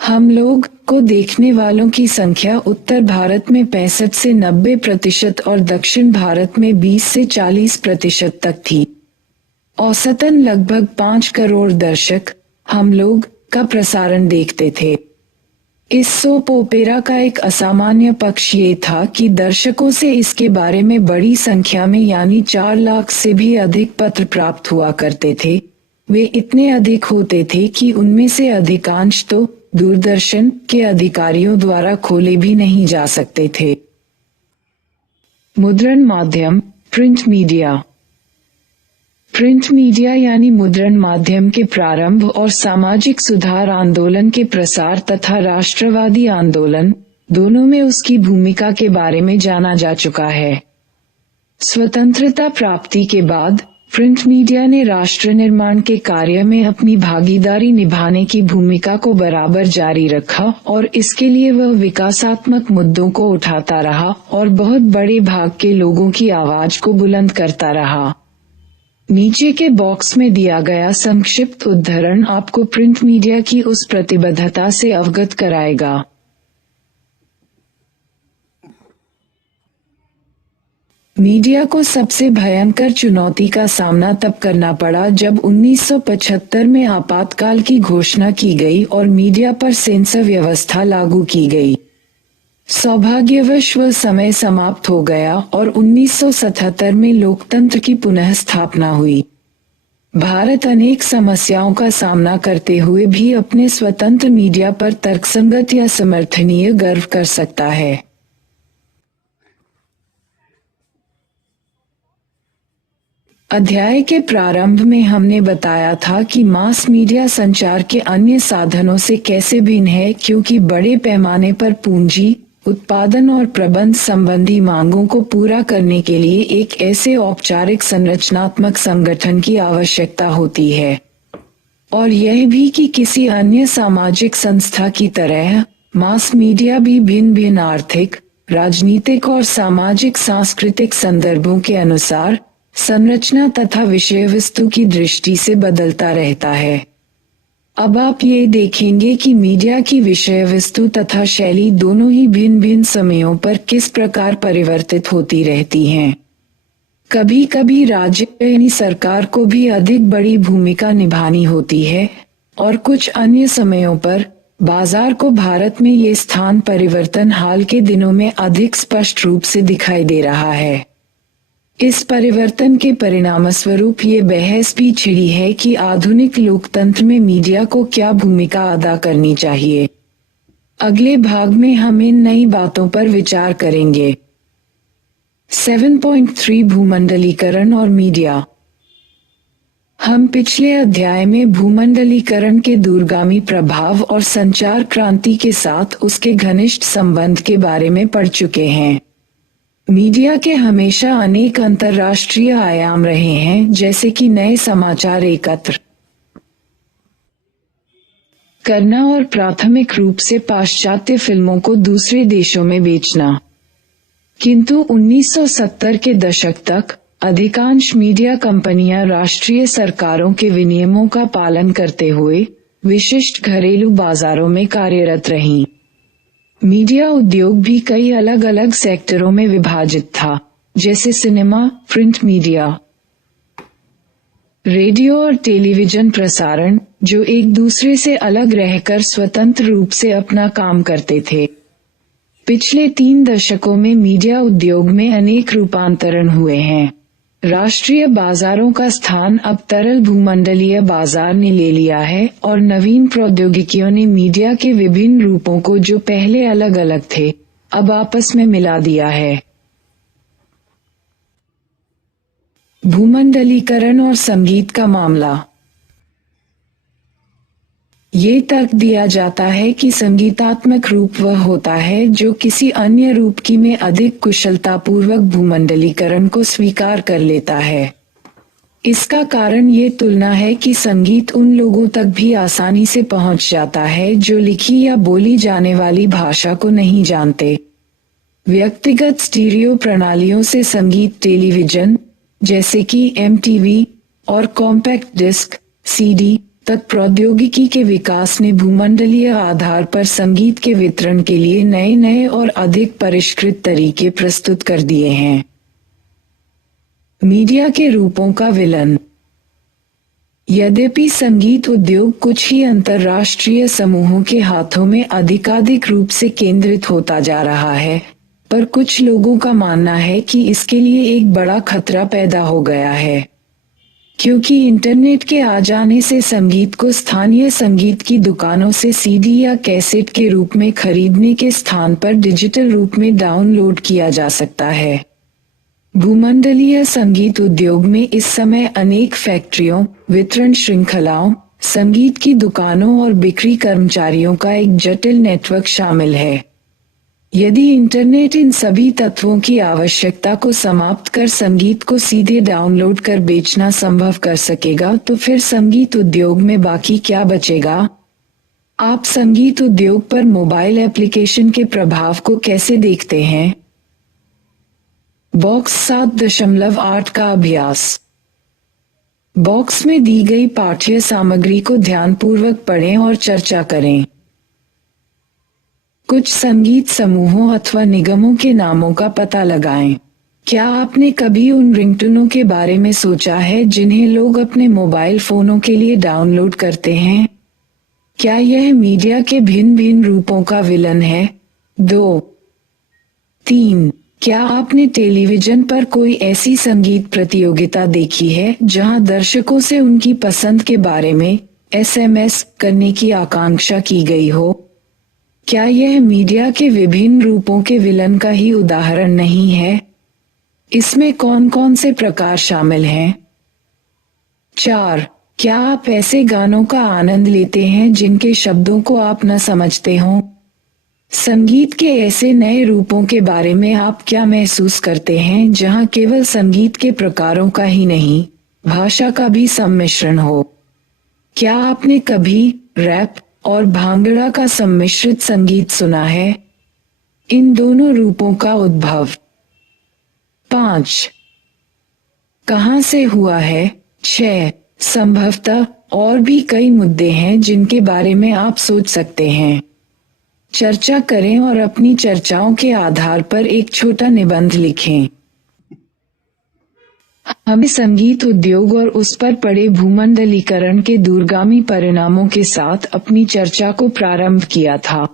हम लोग को देखने वालों की संख्या उत्तर भारत में 65 से 90% और दक्षिण भारत में 20 से 40% तक थी। औसतन लगभग 5 करोड़ दर्शक हम लोग का प्रसारण देखते थे। इस सोप ओपेरा का एक असामान्य पक्ष ये था कि दर्शकों से इसके बारे में बड़ी संख्या में यानी 4 लाख से भी अधिक पत्र प्राप्त हुआ करते थे। वे इतने अधिक होते थे कि उनमें से अधिकांश तो दूरदर्शन के अधिकारियों द्वारा खोले भी नहीं जा सकते थे। मुद्रण माध्यम, प्रिंट मीडिया। प्रिंट मीडिया यानी मुद्रण माध्यम के प्रारंभ और सामाजिक सुधार आंदोलन के प्रसार तथा राष्ट्रवादी आंदोलन दोनों में उसकी भूमिका के बारे में जाना जा चुका है। स्वतंत्रता प्राप्ति के बाद प्रिंट मीडिया ने राष्ट्र निर्माण के कार्य में अपनी भागीदारी निभाने की भूमिका को बराबर जारी रखा और इसके लिए वह विकासात्मक मुद्दों को उठाता रहा और बहुत बड़े भाग के लोगों की आवाज को बुलंद करता रहा। नीचे के बॉक्स में दिया गया संक्षिप्त उद्धरण आपको प्रिंट मीडिया की उस प्रतिबद्धता से अवगत कराएगा। मीडिया को सबसे भयंकर चुनौती का सामना तब करना पड़ा जब 1975 में आपातकाल की घोषणा की गई और मीडिया पर सेंसर व्यवस्था लागू की गई। सौभाग्यवश वह समय समाप्त हो गया और 1977 में लोकतंत्र की पुनः स्थापना हुई। भारत अनेक समस्याओं का सामना करते हुए भी अपने स्वतंत्र मीडिया पर तर्कसंगत या समर्थनीय गर्व कर सकता है। अध्याय के प्रारंभ में हमने बताया था कि मास मीडिया संचार के अन्य साधनों से कैसे भिन्न है, क्योंकि बड़े पैमाने पर पूंजी, उत्पादन और प्रबंध संबंधी मांगों को पूरा करने के लिए एक ऐसे औपचारिक संरचनात्मक संगठन की आवश्यकता होती है, और यह भी कि किसी अन्य सामाजिक संस्था की तरह मास मीडिया भी भिन्न भिन्न आर्थिक, राजनीतिक और सामाजिक सांस्कृतिक संदर्भों के अनुसार संरचना तथा विषय वस्तु की दृष्टि से बदलता रहता है। अब आप ये देखेंगे कि मीडिया की विषय वस्तु तथा शैली दोनों ही भिन्न भिन्न समयों पर किस प्रकार परिवर्तित होती रहती हैं। कभी कभी राज्य यानी सरकार को भी अधिक बड़ी भूमिका निभानी होती है और कुछ अन्य समयों पर बाजार को। भारत में ये स्थान परिवर्तन हाल के दिनों में अधिक स्पष्ट रूप से दिखाई दे रहा है। इस परिवर्तन के परिणामस्वरूप ये बहस भी छिड़ी है कि आधुनिक लोकतंत्र में मीडिया को क्या भूमिका अदा करनी चाहिए। अगले भाग में हम इन नई बातों पर विचार करेंगे। 7.3 भूमंडलीकरण और मीडिया। हम पिछले अध्याय में भूमंडलीकरण के दूरगामी प्रभाव और संचार क्रांति के साथ उसके घनिष्ठ संबंध के बारे में पढ़ चुके हैं। मीडिया के हमेशा अनेक अंतर्राष्ट्रीय आयाम रहे हैं, जैसे कि नए समाचार एकत्र करना और प्राथमिक रूप से पाश्चात्य फिल्मों को दूसरे देशों में बेचना। किंतु 1970 के दशक तक अधिकांश मीडिया कंपनियां राष्ट्रीय सरकारों के विनियमों का पालन करते हुए विशिष्ट घरेलू बाजारों में कार्यरत रहीं। मीडिया उद्योग भी कई अलग अलग सेक्टरों में विभाजित था, जैसे सिनेमा, प्रिंट मीडिया, रेडियो और टेलीविजन प्रसारण, जो एक दूसरे से अलग रहकर स्वतंत्र रूप से अपना काम करते थे। पिछले 3 दशकों में मीडिया उद्योग में अनेक रूपांतरण हुए हैं। राष्ट्रीय बाजारों का स्थान अब तरल भूमंडलीय बाजार ने ले लिया है और नवीन प्रौद्योगिकियों ने मीडिया के विभिन्न रूपों को, जो पहले अलग अलग थे, अब आपस में मिला दिया है। भूमंडलीकरण और संगीत का मामला। ये तर्क दिया जाता है कि संगीतात्मक रूप वह होता है जो किसी अन्य रूप की में अधिक कुशलतापूर्वक भूमंडलीकरण को स्वीकार कर लेता है। इसका कारण ये तुलना है कि संगीत उन लोगों तक भी आसानी से पहुंच जाता है जो लिखी या बोली जाने वाली भाषा को नहीं जानते। व्यक्तिगत स्टीरियो प्रणालियों से संगीत टेलीविजन, जैसे कि MTV और कॉम्पैक्ट डिस्क CD तक प्रौद्योगिकी के विकास ने भूमंडलीय आधार पर संगीत के वितरण के लिए नए नए और अधिक परिष्कृत तरीके प्रस्तुत कर दिए हैं। मीडिया के रूपों का विलय। यद्यपि संगीत उद्योग कुछ ही अंतर्राष्ट्रीय समूहों के हाथों में अधिकाधिक रूप से केंद्रित होता जा रहा है, पर कुछ लोगों का मानना है कि इसके लिए एक बड़ा खतरा पैदा हो गया है, क्योंकि इंटरनेट के आ जाने से संगीत को स्थानीय संगीत की दुकानों से CD या कैसेट के रूप में खरीदने के स्थान पर डिजिटल रूप में डाउनलोड किया जा सकता है। भूमंडलीय संगीत उद्योग में इस समय अनेक फैक्ट्रियों, वितरण श्रृंखलाओं, संगीत की दुकानों और बिक्री कर्मचारियों का एक जटिल नेटवर्क शामिल है। यदि इंटरनेट इन सभी तत्वों की आवश्यकता को समाप्त कर संगीत को सीधे डाउनलोड कर बेचना संभव कर सकेगा, तो फिर संगीत उद्योग में बाकी क्या बचेगा? आप संगीत उद्योग पर मोबाइल एप्लीकेशन के प्रभाव को कैसे देखते हैं? बॉक्स 7.8 का अभ्यास। बॉक्स में दी गई पाठ्य सामग्री को ध्यानपूर्वक पढ़ें और चर्चा करें। कुछ संगीत समूहों अथवा निगमों के नामों का पता लगाएं। क्या आपने कभी उन रिंगटोनों के बारे में सोचा है जिन्हें लोग अपने मोबाइल फोनों के लिए डाउनलोड करते हैं? क्या यह मीडिया के भिन्न भिन्न रूपों का विलय है? 2, 3. क्या आपने टेलीविजन पर कोई ऐसी संगीत प्रतियोगिता देखी है जहां दर्शकों से उनकी पसंद के बारे में SMS करने की आकांक्षा की गई हो? क्या यह मीडिया के विभिन्न रूपों के विलय का ही उदाहरण नहीं है? इसमें कौन कौन से प्रकार शामिल हैं? 4. क्या आप ऐसे गानों का आनंद लेते हैं जिनके शब्दों को आप न समझते हों? संगीत के ऐसे नए रूपों के बारे में आप क्या महसूस करते हैं जहां केवल संगीत के प्रकारों का ही नहीं, भाषा का भी सम्मिश्रण हो? क्या आपने कभी रैप और भांगड़ा का सम्मिश्रित संगीत सुना है? इन दोनों रूपों का उद्भव। 5. कहां से हुआ है? 6. संभवतः और भी कई मुद्दे हैं जिनके बारे में आप सोच सकते हैं। चर्चा करें और अपनी चर्चाओं के आधार पर एक छोटा निबंध लिखें। हमने संगीत उद्योग और उस पर पड़े भूमंडलीकरण के दूरगामी परिणामों के साथ अपनी चर्चा को प्रारंभ किया था।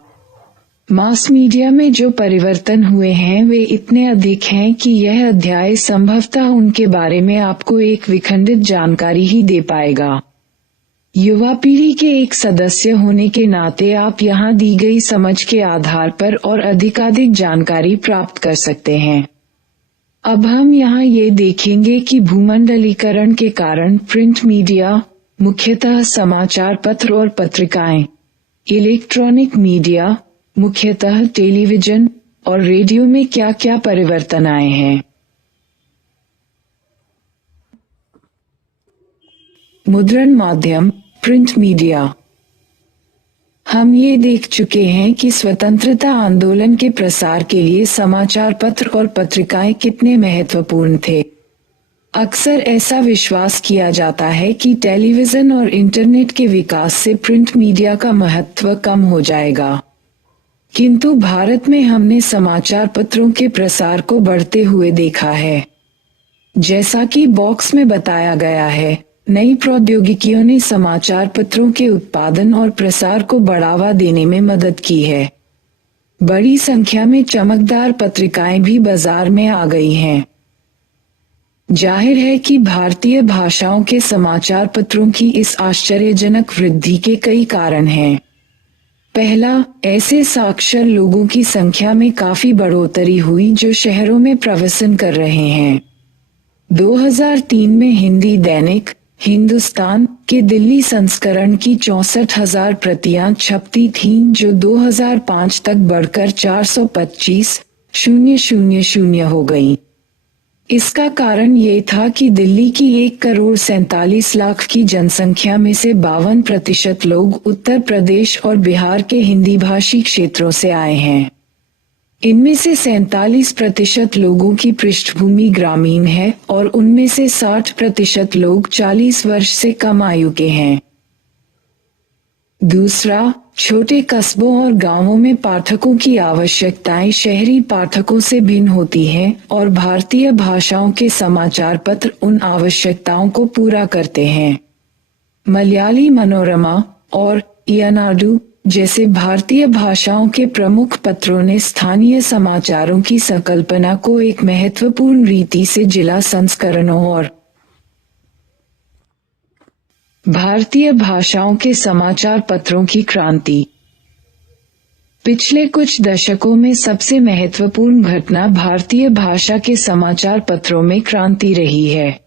मास मीडिया में जो परिवर्तन हुए हैं वे इतने अधिक हैं कि यह अध्याय संभवतः उनके बारे में आपको एक विखंडित जानकारी ही दे पाएगा। युवा पीढ़ी के एक सदस्य होने के नाते आप यहाँ दी गई समझ के आधार पर और अधिकाधिक जानकारी प्राप्त कर सकते हैं। अब हम यहाँ ये देखेंगे कि भूमंडलीकरण के कारण प्रिंट मीडिया, मुख्यतः समाचार पत्र और पत्रिकाएं, इलेक्ट्रॉनिक मीडिया, मुख्यतः टेलीविजन और रेडियो में क्या क्या परिवर्तन आए हैं। मुद्रण माध्यम, प्रिंट मीडिया। हम ये देख चुके हैं कि स्वतंत्रता आंदोलन के प्रसार के लिए समाचार पत्र और पत्रिकाएं कितने महत्वपूर्ण थे। अक्सर ऐसा विश्वास किया जाता है कि टेलीविजन और इंटरनेट के विकास से प्रिंट मीडिया का महत्व कम हो जाएगा, किंतु भारत में हमने समाचार पत्रों के प्रसार को बढ़ते हुए देखा है। जैसा कि बॉक्स में बताया गया है, नई प्रौद्योगिकियों ने समाचार पत्रों के उत्पादन और प्रसार को बढ़ावा देने में मदद की है। बड़ी संख्या में चमकदार पत्रिकाएं भी बाजार में आ गई हैं। जाहिर है कि भारतीय भाषाओं के समाचार पत्रों की इस आश्चर्यजनक वृद्धि के कई कारण हैं। पहला, ऐसे साक्षर लोगों की संख्या में काफी बढ़ोतरी हुई जो शहरों में प्रवसन कर रहे हैं। 2003 में हिंदी दैनिक हिंदुस्तान के दिल्ली संस्करण की 64,000 प्रतियां छपती थीं, जो 2005 तक बढ़कर 425,000 हो गईं। इसका कारण ये था कि दिल्ली की 1,47,00,000 की जनसंख्या में से 52% लोग उत्तर प्रदेश और बिहार के हिंदी भाषी क्षेत्रों से आए हैं। इनमें से 47% लोगों की पृष्ठभूमि ग्रामीण है और उनमें से 60% लोग 40 वर्ष से कम आयु के हैं। दूसरा, छोटे कस्बों और गांवों में पाठकों की आवश्यकताएं शहरी पाठकों से भिन्न होती हैं और भारतीय भाषाओं के समाचार पत्र उन आवश्यकताओं को पूरा करते हैं। मलयाली मनोरमा और ईनाडू जैसे भारतीय भाषाओं के प्रमुख पत्रों ने स्थानीय समाचारों की संकल्पना को एक महत्वपूर्ण रीति से जिला संस्करणों और भारतीय भाषाओं के समाचार पत्रों की क्रांति। पिछले कुछ दशकों में सबसे महत्वपूर्ण घटना भारतीय भाषा के समाचार पत्रों में क्रांति रही है।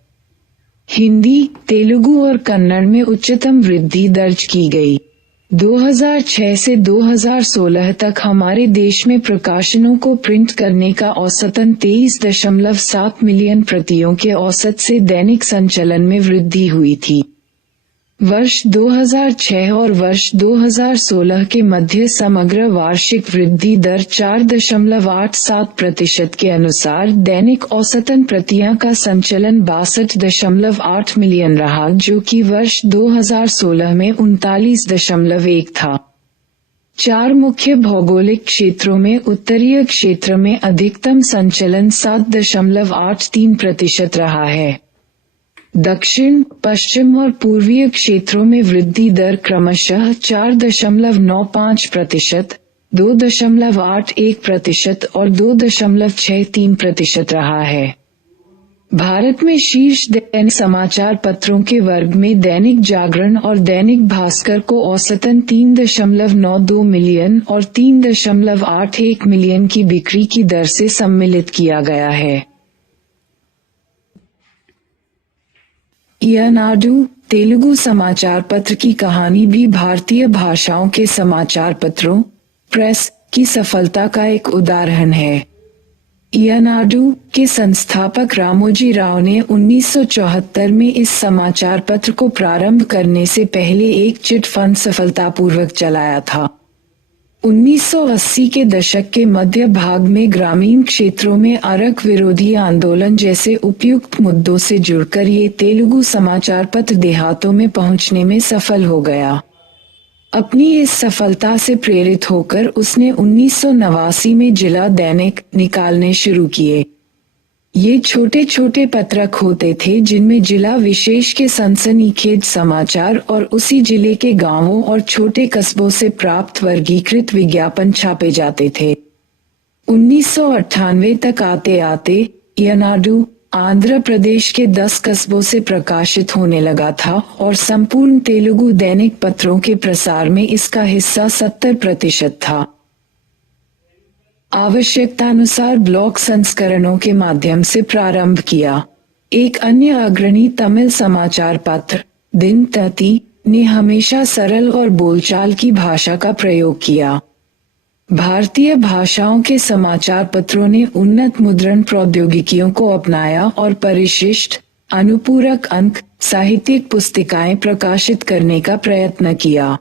हिंदी, तेलुगु और कन्नड़ में उच्चतम वृद्धि दर्ज की गई। 2006 से 2016 तक हमारे देश में प्रकाशनों को प्रिंट करने का औसतन 23.7 मिलियन प्रतियों के औसत से दैनिक संचलन में वृद्धि हुई थी। वर्ष 2006 और वर्ष 2016 के मध्य समग्र वार्षिक वृद्धि दर 4.87% के अनुसार दैनिक औसतन प्रतियां का संचलन 62.8 मिलियन रहा, जो कि वर्ष 2016 में 39.1 था। 4 मुख्य भौगोलिक क्षेत्रों में उत्तरीय क्षेत्र में अधिकतम संचलन 7.83% रहा है। दक्षिण, पश्चिम और पूर्वीय क्षेत्रों में वृद्धि दर क्रमशः 4.95%, 2.81% और 2.63% रहा है। भारत में शीर्ष दैनिक समाचार पत्रों के वर्ग में दैनिक जागरण और दैनिक भास्कर को औसतन 3.92 मिलियन और 3.81 मिलियन की बिक्री की दर से सम्मिलित किया गया है। ईनाडू तेलुगु समाचार पत्र की कहानी भी भारतीय भाषाओं के समाचार पत्रों प्रेस की सफलता का एक उदाहरण है। ईनाडू के संस्थापक रामोजी राव ने 1974 में इस समाचार पत्र को प्रारंभ करने से पहले एक चिट फंड सफलतापूर्वक चलाया था। 1980 के दशक के मध्य भाग में ग्रामीण क्षेत्रों में अरक विरोधी आंदोलन जैसे उपयुक्त मुद्दों से जुड़कर ये तेलुगु समाचार पत्र देहातों में पहुंचने में सफल हो गया। अपनी इस सफलता से प्रेरित होकर उसने 1989 में जिला दैनिक निकालने शुरू किए। ये छोटे छोटे पत्रक होते थे जिनमें जिला विशेष के सनसनीखेज समाचार और उसी जिले के गांवों और छोटे कस्बों से प्राप्त वर्गीकृत विज्ञापन छापे जाते थे। 1998 तक आते आते ईनाडू आंध्र प्रदेश के 10 कस्बों से प्रकाशित होने लगा था और संपूर्ण तेलुगु दैनिक पत्रों के प्रसार में इसका हिस्सा 70% था। आवश्यकतानुसार ब्लॉक संस्करणों के माध्यम से प्रारंभ किया। एक अन्य अग्रणी तमिल समाचार पत्र दिनतती ने हमेशा सरल और बोलचाल की भाषा का प्रयोग किया। भारतीय भाषाओं के समाचार पत्रों ने उन्नत मुद्रण प्रौद्योगिकियों को अपनाया और परिशिष्ट, अनुपूरक अंक, साहित्यिक पुस्तिकाएं प्रकाशित करने का प्रयत्न किया।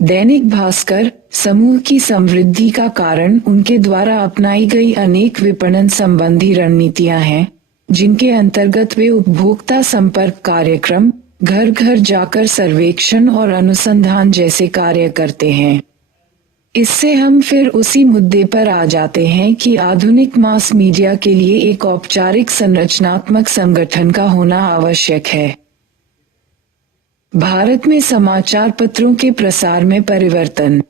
दैनिक भास्कर समूह की समृद्धि का कारण उनके द्वारा अपनाई गई अनेक विपणन संबंधी रणनीतियां हैं, जिनके अंतर्गत वे उपभोक्ता संपर्क कार्यक्रम, घर घर जाकर सर्वेक्षण और अनुसंधान जैसे कार्य करते हैं। इससे हम फिर उसी मुद्दे पर आ जाते हैं कि आधुनिक मास मीडिया के लिए एक औपचारिक संरचनात्मक संगठन का होना आवश्यक है। भारत में समाचार पत्रों के प्रसार में परिवर्तन।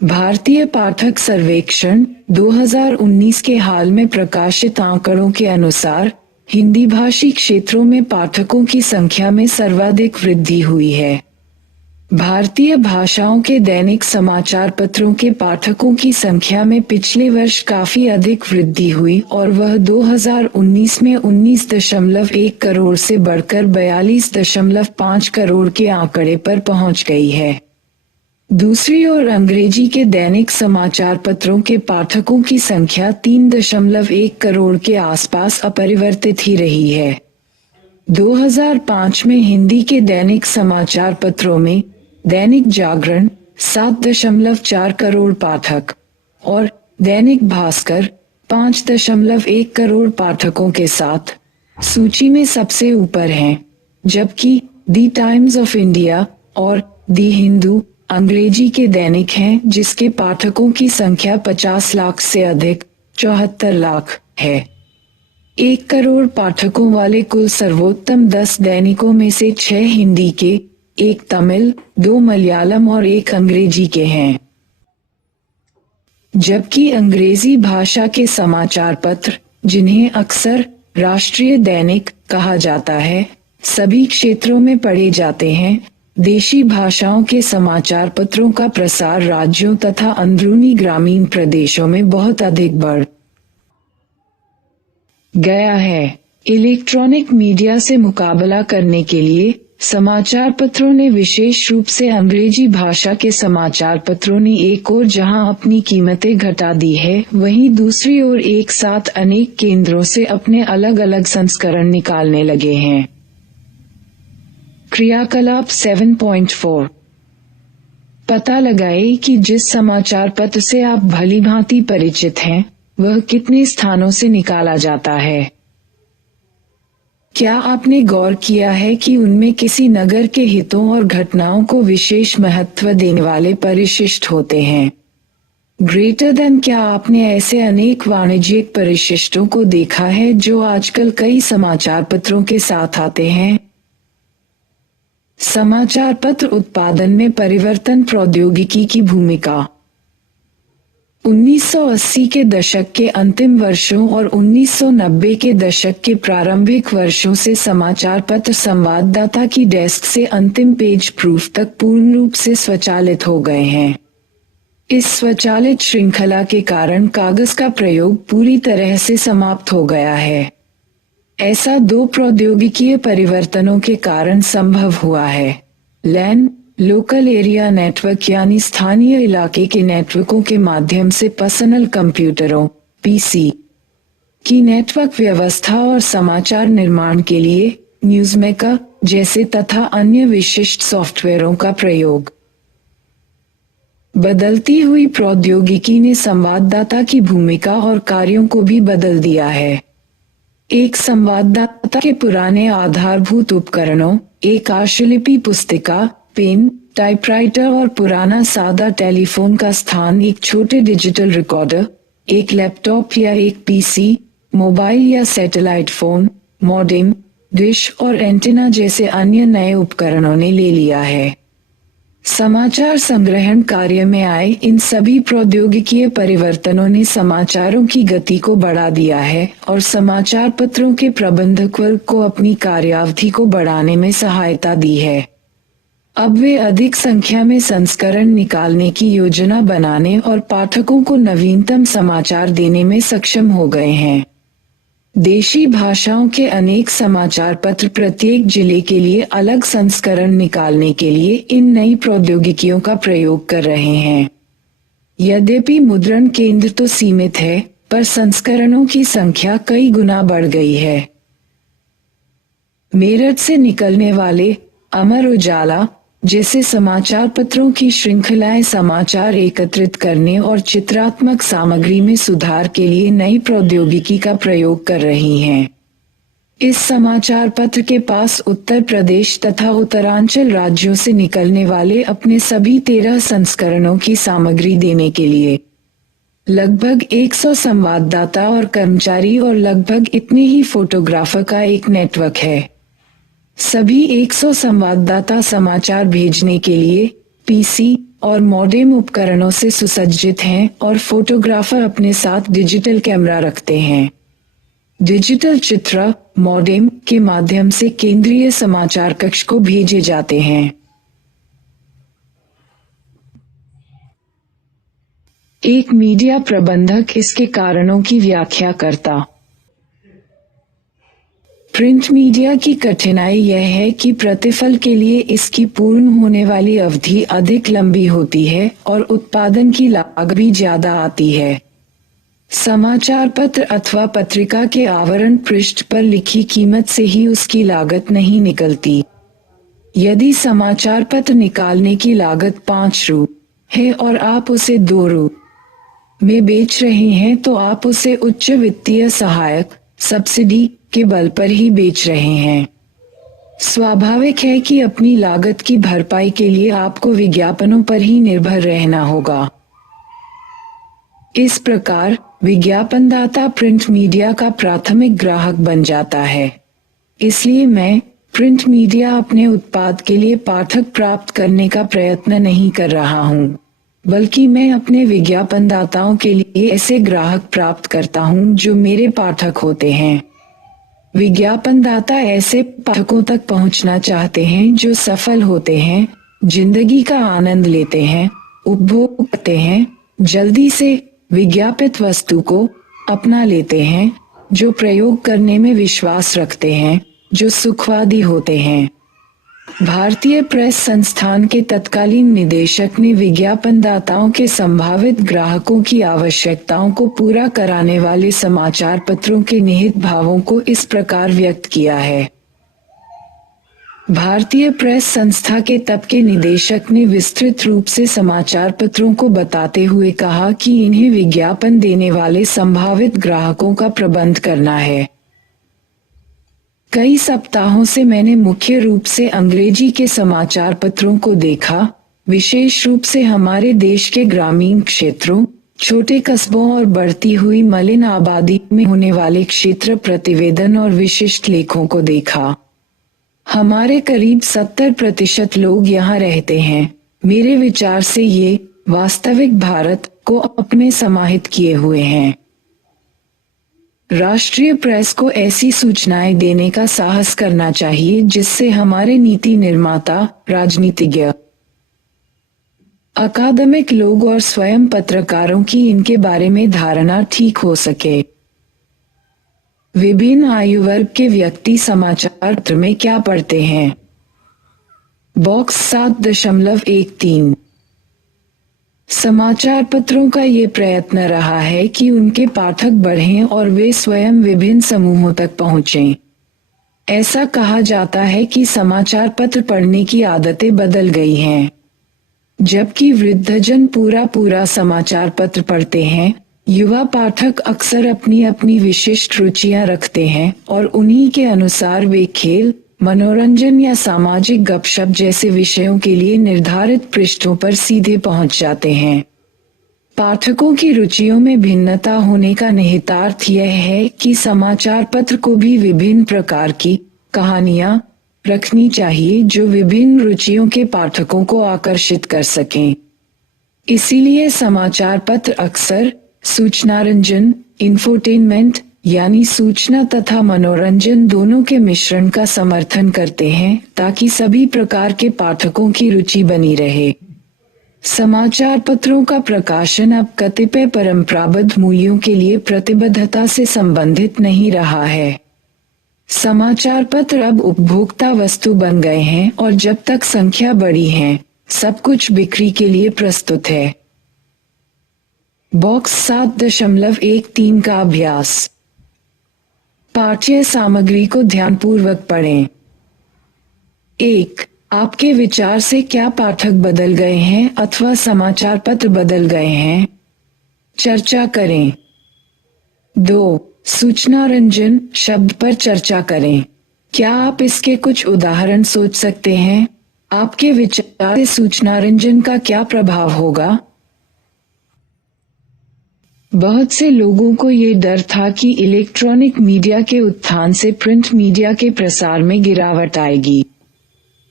भारतीय पाठक सर्वेक्षण 2019 के हाल में प्रकाशित आंकड़ों के अनुसार हिंदी भाषी क्षेत्रों में पाठकों की संख्या में सर्वाधिक वृद्धि हुई है। भारतीय भाषाओं के दैनिक समाचार पत्रों के पाठकों की संख्या में पिछले वर्ष काफी अधिक वृद्धि हुई और वह 2019 में 19.1 करोड़ से बढ़कर 42.5 करोड़ के आंकड़े पर पहुंच गई है। दूसरी ओर अंग्रेजी के दैनिक समाचार पत्रों के पाठकों की संख्या 3.1 करोड़ के आसपास अपरिवर्तित ही रही है। 2005 में हिंदी के दैनिक समाचार पत्रों में दैनिक जागरण 7.4 करोड़ पाठक और दैनिक भास्कर 5.1 करोड़ पाठकों के साथ सूची में सबसे ऊपर हैं, जबकि द टाइम्स ऑफ इंडिया और द हिंदू अंग्रेजी के दैनिक हैं, जिसके पाठकों की संख्या 50 लाख से अधिक 74 लाख है। 1 करोड़ पाठकों वाले कुल सर्वोत्तम 10 दैनिकों में से 6 हिंदी के, 1 तमिल, 2 मलयालम और 1 अंग्रेजी के हैं। जबकि अंग्रेजी भाषा के समाचार पत्र, जिन्हें अक्सर राष्ट्रीय दैनिक कहा जाता है, सभी क्षेत्रों में पढ़े जाते हैं। देशी भाषाओं के समाचार पत्रों का प्रसार राज्यों तथा अंदरूनी ग्रामीण प्रदेशों में बहुत अधिक बढ़ गया है। इलेक्ट्रॉनिक मीडिया से मुकाबला करने के लिए समाचार पत्रों ने विशेष रूप से अंग्रेजी भाषा के समाचार पत्रों ने एक ओर जहां अपनी कीमतें घटा दी है, वहीं दूसरी ओर एक साथ अनेक केंद्रों से अपने अलग अलग संस्करण निकालने लगे हैं। क्रियाकलाप 7.4 पता लगाएं कि जिस समाचार पत्र से आप भलीभांति परिचित हैं, वह कितने स्थानों से निकाला जाता है। क्या आपने गौर किया है कि उनमें किसी नगर के हितों और घटनाओं को विशेष महत्व देने वाले परिशिष्ट होते हैं? ग्रेटर देन क्या आपने ऐसे अनेक वाणिज्यिक परिशिष्टों को देखा है जो आजकल कई समाचार पत्रों के साथ आते हैं? समाचार पत्र उत्पादन में परिवर्तन प्रौद्योगिकी की भूमिका। 1980 के दशक के अंतिम वर्षों और 1990 के दशक के प्रारंभिक वर्षों से समाचार पत्र संवाददाता की डेस्क से अंतिम पेज प्रूफ तक पूर्ण रूप से स्वचालित हो गए हैं। इस स्वचालित श्रृंखला के कारण कागज का प्रयोग पूरी तरह से समाप्त हो गया है। ऐसा 2 प्रौद्योगिकीय परिवर्तनों के कारण संभव हुआ है। लैन लोकल एरिया नेटवर्क यानी स्थानीय इलाके के नेटवर्कों के माध्यम से पर्सनल कंप्यूटरों पीसी की नेटवर्क व्यवस्था और समाचार निर्माण के लिए न्यूज़मेकर जैसे तथा अन्य विशिष्ट सॉफ्टवेयरों का प्रयोग। बदलती हुई प्रौद्योगिकी ने संवाददाता की भूमिका और कार्यों को भी बदल दिया है। एक संवाददाता के पुराने आधारभूत उपकरणों, एक आशुलिपि पुस्तिका, पेन, टाइपराइटर और पुराना सादा टेलीफोन का स्थान एक छोटे डिजिटल रिकॉर्डर, एक लैपटॉप या एक पीसी, मोबाइल या सैटेलाइट फोन, मॉडेम, डिश और एंटीना जैसे अन्य नए उपकरणों ने ले लिया है। समाचार संग्रहण कार्य में आए इन सभी प्रौद्योगिकीय परिवर्तनों ने समाचारों की गति को बढ़ा दिया है और समाचार पत्रों के प्रबंधक वर्ग को अपनी कार्यावधि को बढ़ाने में सहायता दी है। अब वे अधिक संख्या में संस्करण निकालने की योजना बनाने और पाठकों को नवीनतम समाचार देने में सक्षम हो गए हैं। देशी भाषाओं के अनेक समाचार पत्र प्रत्येक जिले के लिए अलग संस्करण निकालने के लिए इन नई प्रौद्योगिकियों का प्रयोग कर रहे हैं। यद्यपि मुद्रण केंद्र तो सीमित है, पर संस्करणों की संख्या कई गुना बढ़ गई है। मेरठ से निकलने वाले अमर उजाला, जैसे समाचार पत्रों की श्रृंखलाएं समाचार एकत्रित करने और चित्रात्मक सामग्री में सुधार के लिए नई प्रौद्योगिकी का प्रयोग कर रही हैं। इस समाचार पत्र के पास उत्तर प्रदेश तथा उत्तरांचल राज्यों से निकलने वाले अपने सभी 13 संस्करणों की सामग्री देने के लिए लगभग 100 संवाददाता और कर्मचारी और लगभग इतने ही फोटोग्राफर का एक नेटवर्क है। सभी 100 संवाददाता समाचार भेजने के लिए पीसी और मॉडेम उपकरणों से सुसज्जित हैं और फोटोग्राफर अपने साथ डिजिटल कैमरा रखते हैं। डिजिटल चित्र मॉडेम के माध्यम से केंद्रीय समाचार कक्ष को भेजे जाते हैं। एक मीडिया प्रबंधक इसके कारणों की व्याख्या करता। प्रिंट मीडिया की कठिनाई यह है कि प्रतिफल के लिए इसकी पूर्ण होने वाली अवधि अधिक लंबी होती है और उत्पादन की लागत भी ज्यादा आती है। समाचार पत्र अथवा पत्रिका के आवरण पृष्ठ पर लिखी कीमत से ही उसकी लागत नहीं निकलती। यदि समाचार पत्र निकालने की लागत 5 रु है और आप उसे 2 रु में बेच रहे हैं तो आप उसे उच्च वित्तीय सहायक सब्सिडी के बल पर ही बेच रहे हैं। स्वाभाविक है कि अपनी लागत की भरपाई के लिए आपको विज्ञापनों पर ही निर्भर रहना होगा। इस प्रकार विज्ञापनदाता प्रिंट मीडिया का प्राथमिक ग्राहक बन जाता है। इसलिए मैं प्रिंट मीडिया अपने उत्पाद के लिए पाठक प्राप्त करने का प्रयत्न नहीं कर रहा हूँ, बल्कि मैं अपने विज्ञापनदाताओं के लिए ऐसे ग्राहक प्राप्त करता हूँ जो मेरे पाठक होते हैं। विज्ञापनदाता ऐसे पाठकों तक पहुँचना चाहते हैं जो सफल होते हैं, जिंदगी का आनंद लेते हैं, उपभोग करते हैं, जल्दी से विज्ञापित वस्तु को अपना लेते हैं, जो प्रयोग करने में विश्वास रखते हैं, जो सुखवादी होते हैं। भारतीय प्रेस संस्थान के तत्कालीन निदेशक ने विज्ञापनदाताओं के संभावित ग्राहकों की आवश्यकताओं को पूरा कराने वाले समाचार पत्रों के निहित भावों को इस प्रकार व्यक्त किया है। भारतीय प्रेस संस्था के तब के निदेशक ने विस्तृत रूप से समाचार पत्रों को बताते हुए कहा कि इन्हें विज्ञापन देने वाले संभावित ग्राहकों का प्रबंध करना है। कई सप्ताहों से मैंने मुख्य रूप से अंग्रेजी के समाचार पत्रों को देखा, विशेष रूप से हमारे देश के ग्रामीण क्षेत्रों, छोटे कस्बों और बढ़ती हुई मलिन आबादी में होने वाले क्षेत्र प्रतिवेदन और विशिष्ट लेखों को देखा। हमारे करीब 70% लोग यहाँ रहते हैं। मेरे विचार से ये वास्तविक भारत को अपने समाहित किए हुए हैं। राष्ट्रीय प्रेस को ऐसी सूचनाएं देने का साहस करना चाहिए जिससे हमारे नीति निर्माता, राजनीतिज्ञ, अकादमिक लोग और स्वयं पत्रकारों की इनके बारे में धारणा ठीक हो सके। विभिन्न आयु वर्ग के व्यक्ति समाचार पत्र में क्या पढ़ते हैं? बॉक्स 7.13। समाचार पत्रों का ये प्रयत्न रहा है कि उनके पाठक बढ़ें और वे स्वयं विभिन्न समूहों तक पहुंचें। ऐसा कहा जाता है कि समाचार पत्र पढ़ने की आदतें बदल गई हैं। जबकि वृद्धजन पूरा समाचार पत्र पढ़ते हैं, युवा पाठक अक्सर अपनी अपनी विशिष्ट रुचियां रखते हैं और उन्हीं के अनुसार वे खेल, मनोरंजन या सामाजिक गपशप जैसे विषयों के लिए निर्धारित पृष्ठों पर सीधे पहुंच जाते हैं। पाठकों की रुचियों में भिन्नता होने का निहितार्थ यह है कि समाचार पत्र को भी विभिन्न प्रकार की कहानियां रखनी चाहिए जो विभिन्न रुचियों के पाठकों को आकर्षित कर सकें। इसीलिए समाचार पत्र अक्सर सूचनारंजन, इंफोटेनमेंट यानी सूचना तथा मनोरंजन दोनों के मिश्रण का समर्थन करते हैं ताकि सभी प्रकार के पाठकों की रुचि बनी रहे। समाचार पत्रों का प्रकाशन अब कतिपय परंपरागत मूल्यों के लिए प्रतिबद्धता से संबंधित नहीं रहा है। समाचार पत्र अब उपभोक्ता वस्तु बन गए हैं और जब तक संख्या बढ़ी है, सब कुछ बिक्री के लिए प्रस्तुत है। बॉक्स 7.13 का अभ्यास। पाठ्य सामग्री को ध्यानपूर्वक पढ़ें। 1. आपके विचार से क्या पाठक बदल गए हैं अथवा समाचार पत्र बदल गए हैं? चर्चा करें। 2. सूचना रंजन शब्द पर चर्चा करें। क्या आप इसके कुछ उदाहरण सोच सकते हैं? आपके विचार से सूचना रंजन का क्या प्रभाव होगा? बहुत से लोगों को ये डर था कि इलेक्ट्रॉनिक मीडिया के उत्थान से प्रिंट मीडिया के प्रसार में गिरावट आएगी,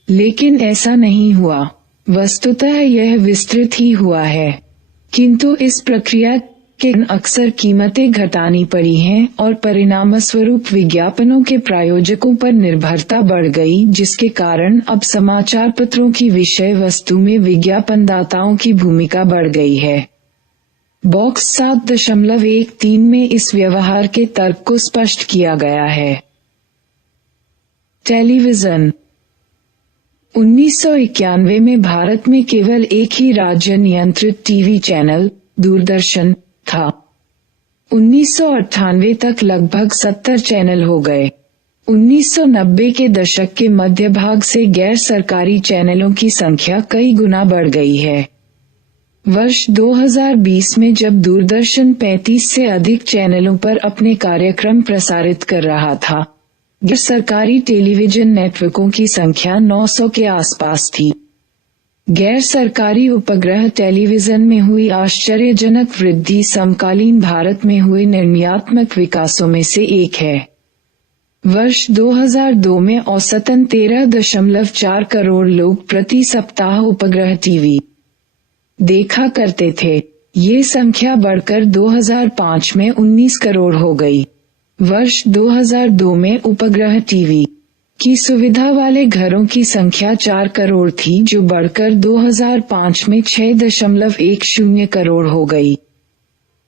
लेकिन ऐसा नहीं हुआ। वस्तुतः यह विस्तृत ही हुआ है, किंतु इस प्रक्रिया के अक्सर कीमतें घटानी पड़ी हैं और परिणामस्वरूप विज्ञापनों के प्रायोजकों पर निर्भरता बढ़ गई, जिसके कारण अब समाचार पत्रों की विषय वस्तु में विज्ञापनदाताओं की भूमिका बढ़ गई है। बॉक्स 7.13 में इस व्यवहार के तर्क को स्पष्ट किया गया है। टेलीविजन 1991 में भारत में केवल एक ही राज्य नियंत्रित टीवी चैनल दूरदर्शन था। 1998 तक लगभग 70 चैनल हो गए। 1990 के दशक के मध्य भाग से गैर सरकारी चैनलों की संख्या कई गुना बढ़ गई है। वर्ष 2020 में जब दूरदर्शन 35 से अधिक चैनलों पर अपने कार्यक्रम प्रसारित कर रहा था, गैर सरकारी टेलीविजन नेटवर्कों की संख्या 900 के आसपास थी। गैर सरकारी उपग्रह टेलीविजन में हुई आश्चर्यजनक वृद्धि समकालीन भारत में हुए निर्णयात्मक विकासों में से एक है। वर्ष 2002 में औसतन 13.4 करोड़ लोग प्रति सप्ताह उपग्रह टीवी देखा करते थे। ये संख्या बढ़कर 2005 में 19 करोड़ हो गई। वर्ष 2002 में उपग्रह टीवी की सुविधा वाले घरों की संख्या 4 करोड़ थी, जो बढ़कर 2005 में 6.10 करोड़ हो गई।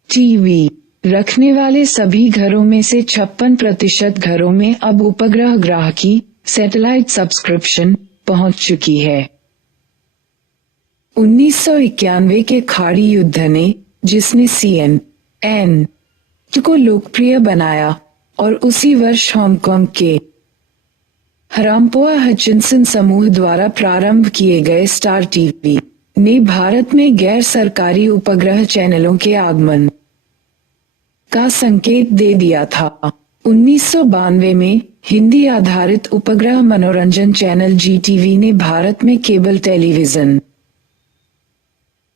टीवी रखने वाले सभी घरों में से 56% घरों में अब उपग्रह ग्राहकी सैटेलाइट सब्सक्रिप्शन पहुंच चुकी है। 1991 के खाड़ी युद्ध ने, जिसने CNN को लोकप्रिय बनाया, और उसी वर्ष हांगकांग के हराम्पोआ हचिंसन समूह द्वारा प्रारंभ किए गए स्टार टीवी ने भारत में गैर सरकारी उपग्रह चैनलों के आगमन का संकेत दे दिया था। 1992 में हिंदी आधारित उपग्रह मनोरंजन चैनल GTV ने भारत में केबल टेलीविजन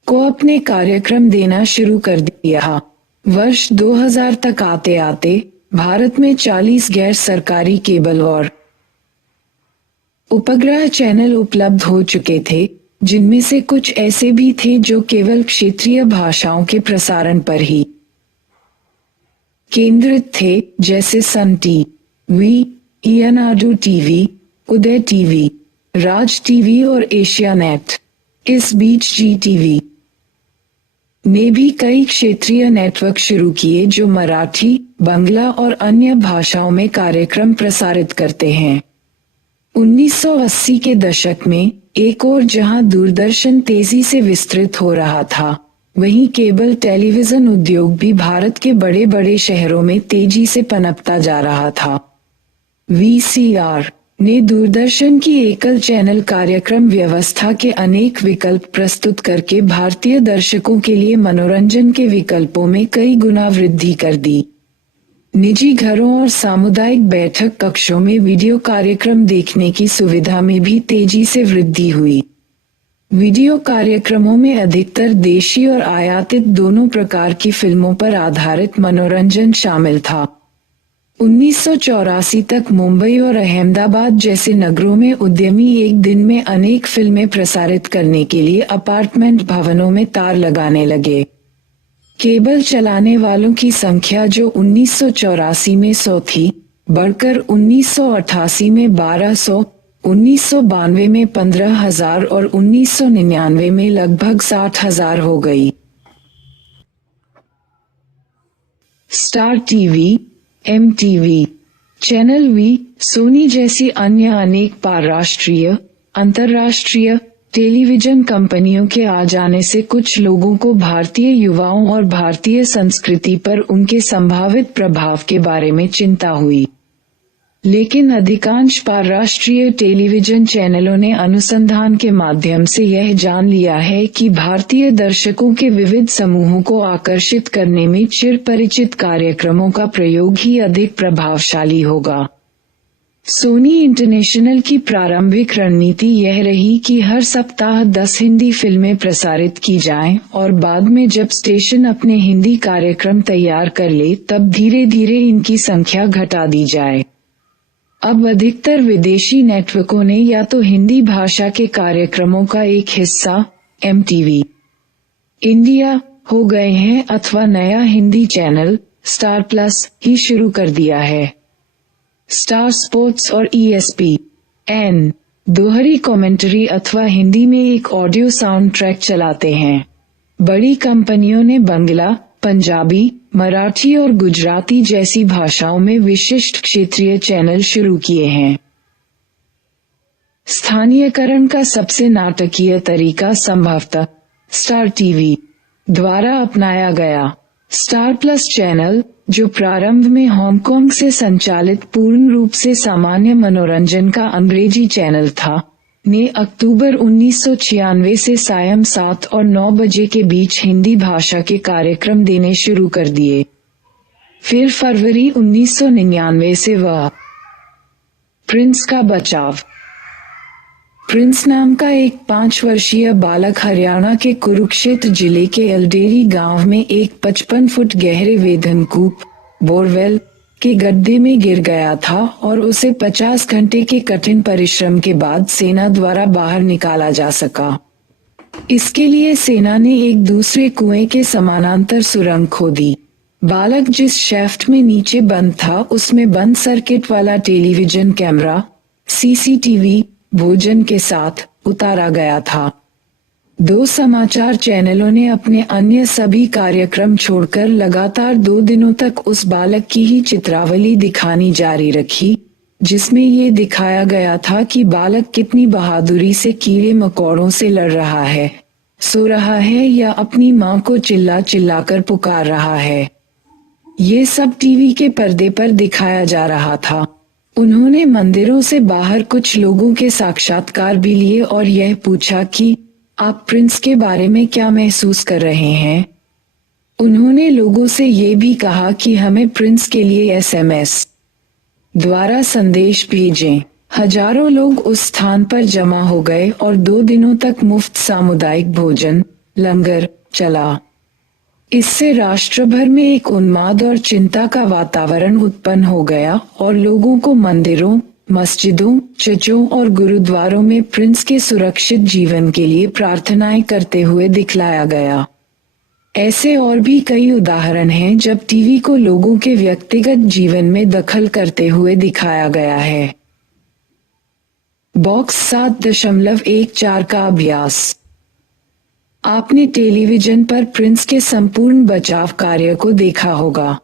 को अपने कार्यक्रम देना शुरू कर दिया। वर्ष 2000 तक आते आते भारत में 40 गैर सरकारी केबल और उपग्रह चैनल उपलब्ध हो चुके थे, जिनमें से कुछ ऐसे भी थे जो केवल क्षेत्रीय भाषाओं के प्रसारण पर ही केंद्रित थे, जैसे सन टीवी, ईएनआरडू टीवी, उदय टीवी, राज टीवी और एशिया नेट। इस बीच GTV ने भी कई क्षेत्रीय नेटवर्क शुरू किए जो मराठी, बांग्ला और अन्य भाषाओं में कार्यक्रम प्रसारित करते हैं। 1980 के दशक में एक और जहां दूरदर्शन तेजी से विस्तृत हो रहा था, वहीं केबल टेलीविजन उद्योग भी भारत के बड़े बड़े शहरों में तेजी से पनपता जा रहा था। VCR ने दूरदर्शन की एकल चैनल कार्यक्रम व्यवस्था के अनेक विकल्प प्रस्तुत करके भारतीय दर्शकों के लिए मनोरंजन के विकल्पों में कई गुना वृद्धि कर दी। निजी घरों और सामुदायिक बैठक कक्षों में वीडियो कार्यक्रम देखने की सुविधा में भी तेजी से वृद्धि हुई। वीडियो कार्यक्रमों में अधिकतर देशी और आयातित दोनों प्रकार की फिल्मों पर आधारित मनोरंजन शामिल था। 1984 तक मुंबई और अहमदाबाद जैसे नगरों में उद्यमी एक दिन में अनेक फिल्में प्रसारित करने के लिए अपार्टमेंट भवनों में तार लगाने लगे। केबल चलाने वालों की संख्या, जो 1984 में 100 थी, बढ़कर 1988 में 1200, 1992 में 15,000 और 1999 में लगभग 60,000 हो गई। Star TV, MTV, channel V, Sony जैसी अन्य अनेक पारराष्ट्रीय, अंतर्राष्ट्रीय टेलीविजन कंपनियों के आ जाने से कुछ लोगों को भारतीय युवाओं और भारतीय संस्कृति पर उनके संभावित प्रभाव के बारे में चिंता हुई। लेकिन अधिकांश पारराष्ट्रीय टेलीविजन चैनलों ने अनुसंधान के माध्यम से यह जान लिया है कि भारतीय दर्शकों के विविध समूहों को आकर्षित करने में चिरपरिचित कार्यक्रमों का प्रयोग ही अधिक प्रभावशाली होगा। सोनी इंटरनेशनल की प्रारंभिक रणनीति यह रही कि हर सप्ताह 10 हिंदी फिल्में प्रसारित की जाएं और बाद में जब स्टेशन अपने हिंदी कार्यक्रम तैयार कर ले तब धीरे धीरे इनकी संख्या घटा दी जाए। अब अधिकतर विदेशी नेटवर्कों ने या तो हिंदी भाषा के कार्यक्रमों का एक हिस्सा MTV इंडिया हो गए हैं अथवा नया हिंदी चैनल स्टार प्लस ही शुरू कर दिया है। स्टार स्पोर्ट्स और ESPN दोहरी कमेंट्री अथवा हिंदी में एक ऑडियो साउंड ट्रैक चलाते हैं। बड़ी कंपनियों ने बंगला, पंजाबी, मराठी और गुजराती जैसी भाषाओं में विशिष्ट क्षेत्रीय चैनल शुरू किए हैं। स्थानीयकरण का सबसे नाटकीय तरीका संभवतः स्टार टीवी द्वारा अपनाया गया। स्टार प्लस चैनल, जो प्रारंभ में हांगकांग से संचालित पूर्ण रूप से सामान्य मनोरंजन का अंग्रेजी चैनल था, ने अक्टूबर 1996 से सायं 7 और 9 बजे के बीच हिंदी भाषा के कार्यक्रम देने शुरू कर दिए। फिर फरवरी 1999 से वह प्रिंस का बचाव। प्रिंस नाम का एक 5 वर्षीय बालक हरियाणा के कुरुक्षेत्र जिले के अल्डेरी गांव में एक 55 फुट गहरे वेधनकूप बोरवेल के गड्ढे में गिर गया था और उसे 50 घंटे के कठिन परिश्रम के बाद सेना द्वारा बाहर निकाला जा सका। इसके लिए सेना ने एक दूसरे कुएं के समानांतर सुरंग खोदी। बालक जिस शैफ्ट में नीचे बंद था उसमें बंद सर्किट वाला टेलीविजन कैमरा CCTV भोजन के साथ उतारा गया था। 2 समाचार चैनलों ने अपने अन्य सभी कार्यक्रम छोड़कर लगातार 2 दिनों तक उस बालक की ही चित्रावली दिखानी जारी रखी, जिसमें ये दिखाया गया था कि बालक कितनी बहादुरी से कीड़े मकोड़ों से लड़ रहा है, सो रहा है या अपनी मां को चिल्ला चिल्लाकर पुकार रहा है। ये सब टीवी के पर्दे पर दिखाया जा रहा था। उन्होंने मंदिरों से बाहर कुछ लोगों के साक्षात्कार भी लिए और यह पूछा कि आप प्रिंस के बारे में क्या महसूस कर रहे हैं। उन्होंने लोगों से ये भी कहा कि हमें प्रिंस के लिए SMS द्वारा संदेश भेजें। हजारों लोग उस स्थान पर जमा हो गए और 2 दिनों तक मुफ्त सामुदायिक भोजन लंगर चला। इससे राष्ट्र भर में एक उन्माद और चिंता का वातावरण उत्पन्न हो गया और लोगों को मंदिरों, मस्जिदों, चर्चों और गुरुद्वारों में प्रिंस के सुरक्षित जीवन के लिए प्रार्थनाएं करते हुए दिखलाया गया। ऐसे और भी कई उदाहरण हैं जब टीवी को लोगों के व्यक्तिगत जीवन में दखल करते हुए दिखाया गया है। बॉक्स 7.14 का अभ्यास। आपने टेलीविजन पर प्रिंस के संपूर्ण बचाव कार्य को देखा होगा।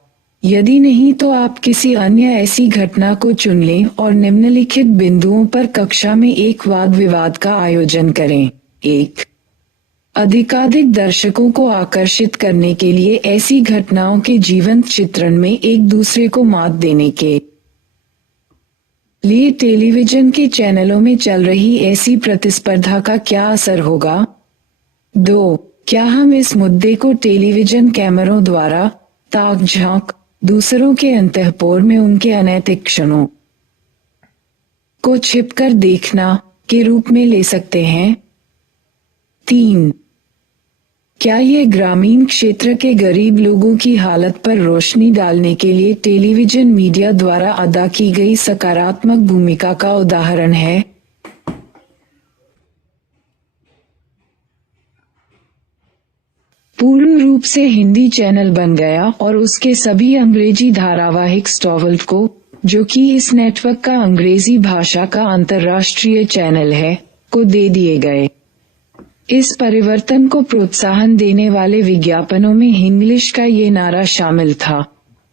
यदि नहीं तो आप किसी अन्य ऐसी घटना को चुन लें और निम्नलिखित बिंदुओं पर कक्षा में एक वाद विवाद का आयोजन करें। 1. अधिकाधिक दर्शकों को आकर्षित करने के लिए ऐसी घटनाओं के जीवंत चित्रण में एक दूसरे को मात देने के लिए टेलीविजन के चैनलों में चल रही ऐसी प्रतिस्पर्धा का क्या असर होगा। 2. क्या हम इस मुद्दे को टेलीविजन कैमरों द्वारा ताक झांक दूसरों के अंतःपुर में उनके अनैतिक क्षणों को छिपकर देखना के रूप में ले सकते हैं। 3. क्या ये ग्रामीण क्षेत्र के गरीब लोगों की हालत पर रोशनी डालने के लिए टेलीविजन मीडिया द्वारा अदा की गई सकारात्मक भूमिका का उदाहरण है। पूर्ण रूप से हिंदी चैनल बन गया और उसके सभी अंग्रेजी धारावाहिक स्टॉवल्ट को, जो कि इस नेटवर्क का अंग्रेजी भाषा का अंतर्राष्ट्रीय चैनल है, को दे दिए गए। इस परिवर्तन को प्रोत्साहन देने वाले विज्ञापनों में हिंग्लिश का ये नारा शामिल था,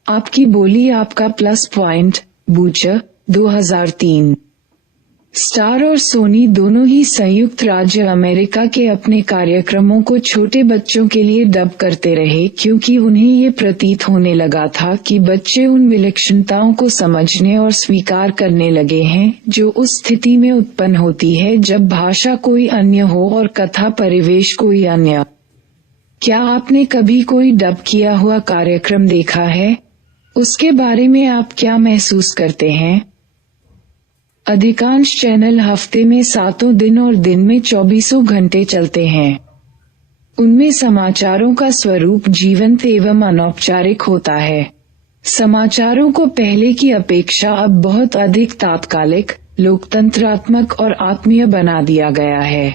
आपकी बोली आपका प्लस पॉइंट, बूचर, 2003। स्टार और सोनी दोनों ही संयुक्त राज्य अमेरिका के अपने कार्यक्रमों को छोटे बच्चों के लिए डब करते रहे, क्योंकि उन्हें ये प्रतीत होने लगा था कि बच्चे उन विलक्षणताओं को समझने और स्वीकार करने लगे हैं जो उस स्थिति में उत्पन्न होती है जब भाषा कोई अन्य हो और कथा परिवेश कोई अन्य। क्या आपने कभी कोई डब किया हुआ कार्यक्रम देखा है? उसके बारे में आप क्या महसूस करते हैं? अधिकांश चैनल हफ्ते में 7 दिन और दिन में 24 घंटे चलते हैं। उनमें समाचारों का स्वरूप जीवंत एवं अनौपचारिक होता है। समाचारों को पहले की अपेक्षा अब बहुत अधिक तात्कालिक, लोकतंत्रात्मक और आत्मीय बना दिया गया है।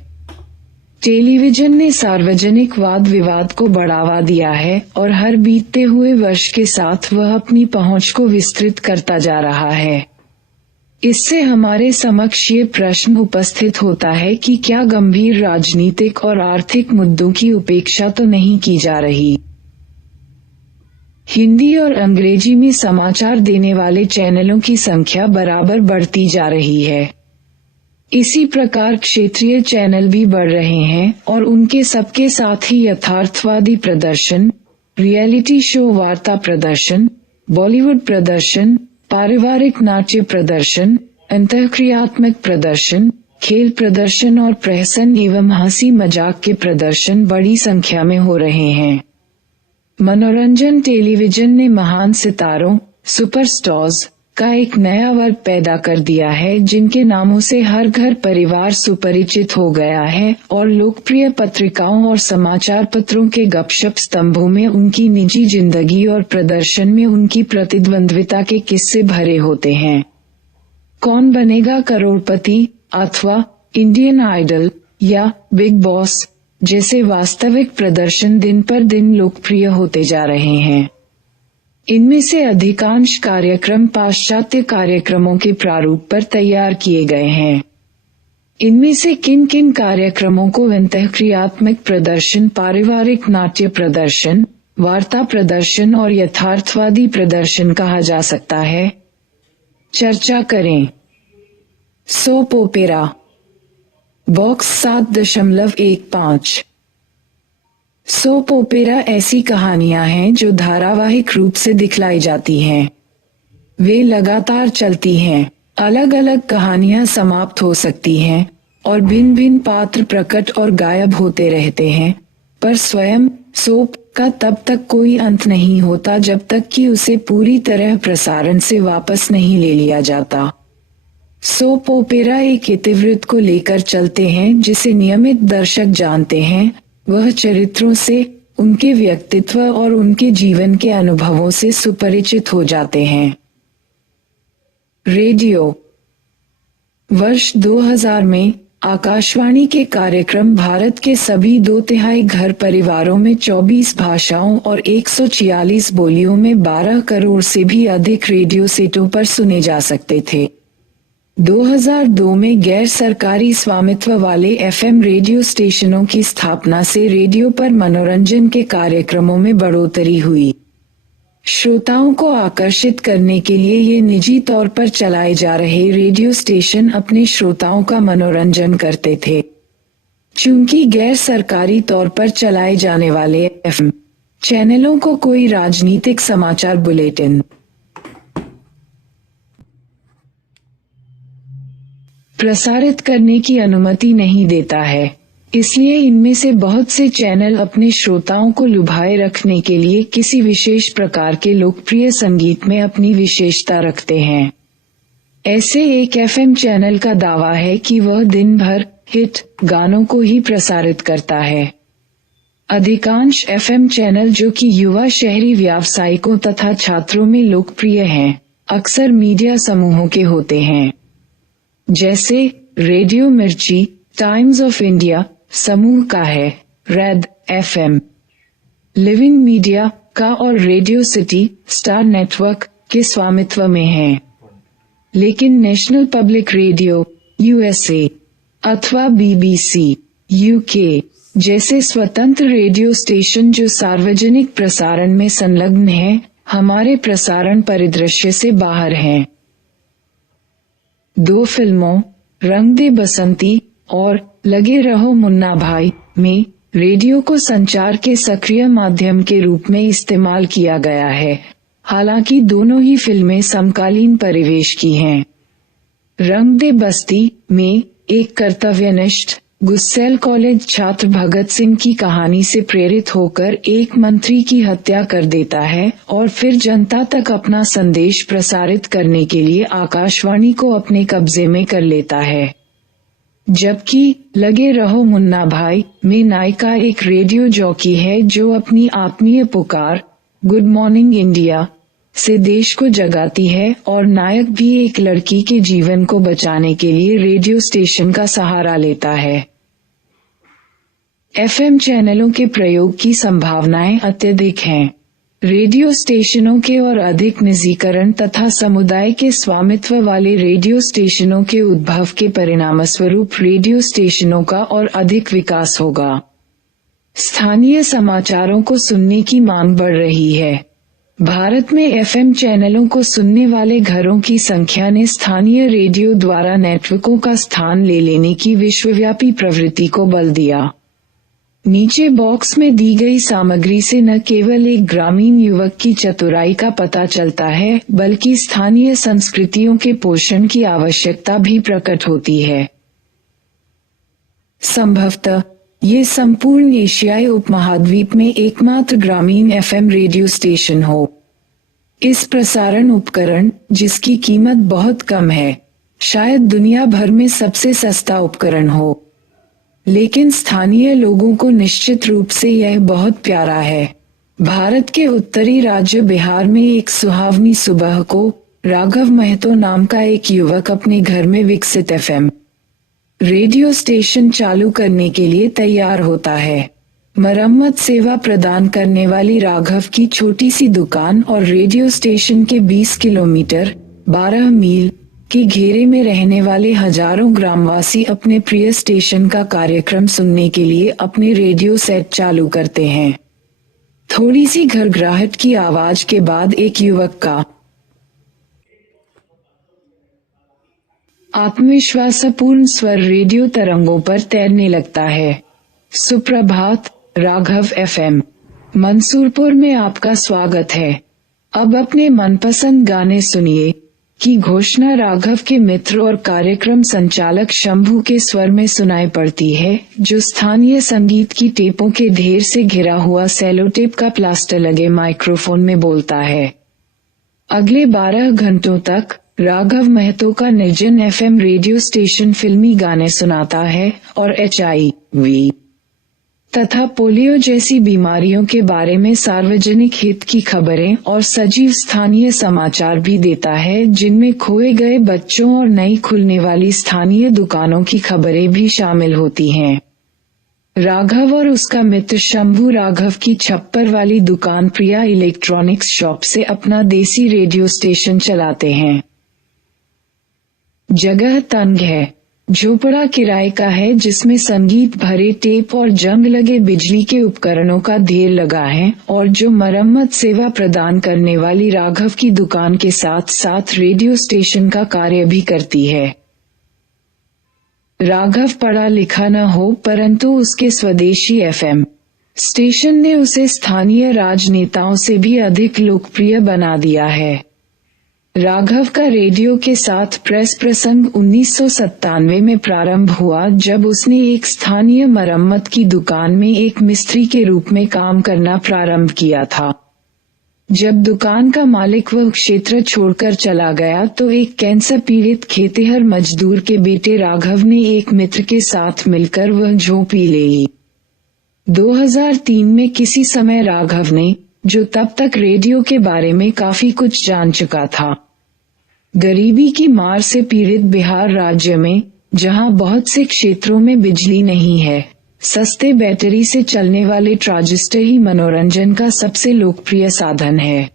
टेलीविजन ने सार्वजनिक वाद विवाद को बढ़ावा दिया है और हर बीतते हुए वर्ष के साथ वह अपनी पहुंच को विस्तृत करता जा रहा है। इससे हमारे समक्ष ये प्रश्न उपस्थित होता है कि क्या गंभीर राजनीतिक और आर्थिक मुद्दों की उपेक्षा तो नहीं की जा रही? हिंदी और अंग्रेजी में समाचार देने वाले चैनलों की संख्या बराबर बढ़ती जा रही है। इसी प्रकार क्षेत्रीय चैनल भी बढ़ रहे हैं और उनके सबके साथ ही यथार्थवादी प्रदर्शन, रियलिटी शो वार्ता प्रदर्शन, बॉलीवुड प्रदर्शन, पारिवारिक नाट्य प्रदर्शन, अंतःक्रियात्मक प्रदर्शन, खेल प्रदर्शन और प्रहसन एवं हंसी मजाक के प्रदर्शन बड़ी संख्या में हो रहे हैं। मनोरंजन टेलीविजन ने महान सितारों, सुपरस्टार्स का एक नया वर्ग पैदा कर दिया है जिनके नामों से हर घर परिवार सुपरिचित हो गया है और लोकप्रिय पत्रिकाओं और समाचार पत्रों के गपशप स्तंभों में उनकी निजी जिंदगी और प्रदर्शन में उनकी प्रतिद्वंद्विता के किस्से भरे होते हैं। कौन बनेगा करोड़पति अथवा इंडियन आइडल या बिग बॉस जैसे वास्तविक प्रदर्शन दिन पर दिन लोकप्रिय होते जा रहे हैं। इनमें से अधिकांश कार्यक्रम पाश्चात्य कार्यक्रमों के प्रारूप पर तैयार किए गए हैं। इनमें से किन किन कार्यक्रमों को अंतःक्रियात्मक प्रदर्शन, पारिवारिक नाट्य प्रदर्शन, वार्ता प्रदर्शन और यथार्थवादी प्रदर्शन कहा जा सकता है? चर्चा करें। Soap opera. Box 7.15। Soap opera ऐसी कहानियां हैं जो धारावाहिक रूप से दिखलाई जाती हैं। वे लगातार चलती हैं। अलग अलग कहानियां समाप्त हो सकती हैं और भिन्न भिन्न पात्र प्रकट और गायब होते रहते हैं, पर स्वयं सोप का तब तक कोई अंत नहीं होता जब तक कि उसे पूरी तरह प्रसारण से वापस नहीं ले लिया जाता। सोप ओपेरा एक इतिवृत्त को लेकर चलते हैं जिसे नियमित दर्शक जानते हैं। वह चरित्रों से, उनके व्यक्तित्व और उनके जीवन के अनुभवों से सुपरिचित हो जाते हैं। रेडियो। वर्ष 2000 में आकाशवाणी के कार्यक्रम भारत के सभी 2/3 घर परिवारों में 24 भाषाओं और 146 बोलियों में 12 करोड़ से भी अधिक रेडियो सेटों पर सुने जा सकते थे। 2002 में गैर सरकारी स्वामित्व वाले एफएम रेडियो स्टेशनों की स्थापना से रेडियो पर मनोरंजन के कार्यक्रमों में बढ़ोतरी हुई। श्रोताओं को आकर्षित करने के लिए ये निजी तौर पर चलाए जा रहे रेडियो स्टेशन अपने श्रोताओं का मनोरंजन करते थे। चूंकि गैर सरकारी तौर पर चलाए जाने वाले एफएम चैनलों को कोई राजनीतिक समाचार बुलेटिन प्रसारित करने की अनुमति नहीं देता है, इसलिए इनमें से बहुत से चैनल अपने श्रोताओं को लुभाए रखने के लिए किसी विशेष प्रकार के लोकप्रिय संगीत में अपनी विशेषता रखते हैं। ऐसे एक एफएम चैनल का दावा है कि वह दिन भर हिट गानों को ही प्रसारित करता है। अधिकांश एफएम चैनल जो कि युवा शहरी व्यावसायिकों तथा छात्रों में लोकप्रिय हैं, अक्सर मीडिया समूहों के होते हैं, जैसे रेडियो मिर्ची टाइम्स ऑफ इंडिया समूह का है, रेड एफएम लिविंग मीडिया का और रेडियो सिटी स्टार नेटवर्क के स्वामित्व में है। लेकिन नेशनल पब्लिक रेडियो यूएसए अथवा बीबीसी यूके जैसे स्वतंत्र रेडियो स्टेशन जो सार्वजनिक प्रसारण में संलग्न हैं, हमारे प्रसारण परिदृश्य से बाहर हैं। 2 फिल्मों रंग दे बसंती और लगे रहो मुन्ना भाई में रेडियो को संचार के सक्रिय माध्यम के रूप में इस्तेमाल किया गया है। हालांकि दोनों ही फिल्में समकालीन परिवेश की हैं। रंग दे बस्ती में एक कर्तव्यनिष्ठ गुस्सैल कॉलेज छात्र भगत सिंह की कहानी से प्रेरित होकर एक मंत्री की हत्या कर देता है और फिर जनता तक अपना संदेश प्रसारित करने के लिए आकाशवाणी को अपने कब्जे में कर लेता है। जबकि लगे रहो मुन्ना भाई में नायिका एक रेडियो जॉकी है जो अपनी आत्मीय पुकार गुड मॉर्निंग इंडिया से देश को जगाती है और नायक भी एक लड़की के जीवन को बचाने के लिए रेडियो स्टेशन का सहारा लेता है। एफएम चैनलों के प्रयोग की संभावनाएं अत्यधिक हैं। रेडियो स्टेशनों के और अधिक निजीकरण तथा समुदाय के स्वामित्व वाले रेडियो स्टेशनों के उद्भव के परिणामस्वरूप रेडियो स्टेशनों का और अधिक विकास होगा। स्थानीय समाचारों को सुनने की मांग बढ़ रही है। भारत में एफएम चैनलों को सुनने वाले घरों की संख्या ने स्थानीय रेडियो द्वारा नेटवर्कों का स्थान ले लेने की विश्वव्यापी प्रवृत्ति को बल दिया। नीचे बॉक्स में दी गई सामग्री से न केवल एक ग्रामीण युवक की चतुराई का पता चलता है, बल्कि स्थानीय संस्कृतियों के पोषण की आवश्यकता भी प्रकट होती है। संभवतः ये संपूर्ण एशियाई उपमहाद्वीप में एकमात्र ग्रामीण एफएम रेडियो स्टेशन हो। इस प्रसारण उपकरण, जिसकी कीमत बहुत कम है, शायद दुनिया भर में सबसे सस्ता उपकरण हो, लेकिन स्थानीय लोगों को निश्चित रूप से यह बहुत प्यारा है। भारत के उत्तरी राज्य बिहार में एक सुहावनी सुबह को राघव महतो नाम का एक युवक अपने घर में विकसित एफएम रेडियो स्टेशन चालू करने के लिए तैयार होता है। मरम्मत सेवा प्रदान करने वाली राघव की छोटी सी दुकान और रेडियो स्टेशन के 20 किलोमीटर 12 मील के घेरे में रहने वाले हजारों ग्रामवासी अपने प्रिय स्टेशन का कार्यक्रम सुनने के लिए अपने रेडियो सेट चालू करते हैं। थोड़ी सी घरघराहट की आवाज के बाद एक युवक का आत्मविश्वासपूर्ण स्वर रेडियो तरंगों पर तैरने लगता है। सुप्रभात, राघव एफएम मंसूरपुर में आपका स्वागत है। अब अपने मनपसंद गाने सुनिए की घोषणा राघव के मित्र और कार्यक्रम संचालक शंभू के स्वर में सुनाई पड़ती है, जो स्थानीय संगीत की टेपों के ढेर से घिरा हुआ सेलोटेप का प्लास्टर लगे माइक्रोफोन में बोलता है। अगले 12 घंटों तक राघव महतो का निर्जन एफएम रेडियो स्टेशन फिल्मी गाने सुनाता है और HIV तथा पोलियो जैसी बीमारियों के बारे में सार्वजनिक हित की खबरें और सजीव स्थानीय समाचार भी देता है, जिनमें खोए गए बच्चों और नई खुलने वाली स्थानीय दुकानों की खबरें भी शामिल होती हैं। राघव और उसका मित्र शंभू राघव की छप्पर वाली दुकान प्रिया इलेक्ट्रॉनिक्स शॉप से अपना देसी रेडियो स्टेशन चलाते हैं। जगह तंग है। झोपड़ा किराए का है, जिसमें संगीत भरे टेप और जंग लगे बिजली के उपकरणों का ढेर लगा है और जो मरम्मत सेवा प्रदान करने वाली राघव की दुकान के साथ साथ रेडियो स्टेशन का कार्य भी करती है। राघव पढ़ा लिखा न हो, परंतु उसके स्वदेशी एफएम स्टेशन ने उसे स्थानीय राजनेताओं से भी अधिक लोकप्रिय बना दिया है। राघव का रेडियो के साथ प्रेस प्रसंग 1997 में प्रारंभ हुआ, जब उसने एक स्थानीय मरम्मत की दुकान में एक मिस्त्री के रूप में काम करना प्रारंभ किया था। जब दुकान का मालिक वह क्षेत्र छोड़कर चला गया तो एक कैंसर पीड़ित खेतिहर मजदूर के बेटे राघव ने एक मित्र के साथ मिलकर वह झोपड़ी ले ली। 2003 में किसी समय राघव ने, जो तब तक रेडियो के बारे में काफी कुछ जान चुका था, गरीबी की मार से पीड़ित बिहार राज्य में, जहां बहुत से क्षेत्रों में बिजली नहीं है, सस्ते बैटरी से चलने वाले ट्रांजिस्टर ही मनोरंजन का सबसे लोकप्रिय साधन है।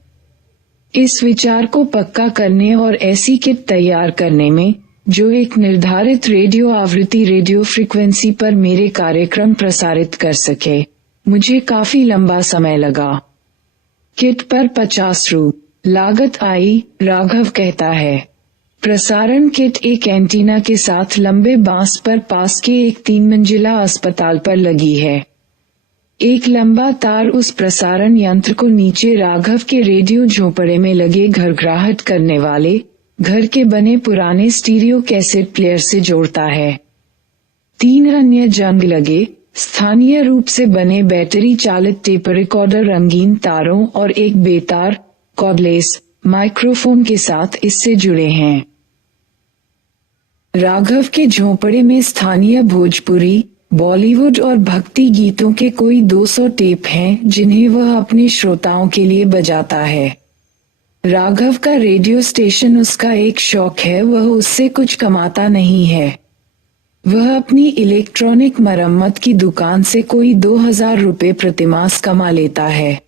इस विचार को पक्का करने और ऐसी किट तैयार करने में, जो एक निर्धारित रेडियो आवृत्ति रेडियो फ्रीक्वेंसी पर मेरे कार्यक्रम प्रसारित कर सके, मुझे काफी लंबा समय लगा। किट पर 50 रु. लागत आई, राघव कहता है। प्रसारण किट एक एंटीना के साथ लंबे बांस पर पास के एक 3 मंजिला अस्पताल पर लगी है। एक लंबा तार उस प्रसारण यंत्र को नीचे राघव के रेडियो झोंपड़े में लगे घरघराहट करने वाले घर के बने पुराने स्टीरियो कैसेट प्लेयर से जोड़ता है। 3 अन्य जंग लगे स्थानीय रूप से बने बैटरी चालित टेप रिकॉर्डर रंगीन तारों और एक बेतार कॉर्डलेस माइक्रोफोन के साथ इससे जुड़े हैं। राघव के झोंपड़े में स्थानीय भोजपुरी, बॉलीवुड और भक्ति गीतों के कोई 200 टेप हैं जिन्हें वह अपने श्रोताओं के लिए बजाता है। राघव का रेडियो स्टेशन उसका एक शौक है, वह उससे कुछ कमाता नहीं है। वह अपनी इलेक्ट्रॉनिक मरम्मत की दुकान से कोई 2000 रुपए प्रतिमास कमा लेता है।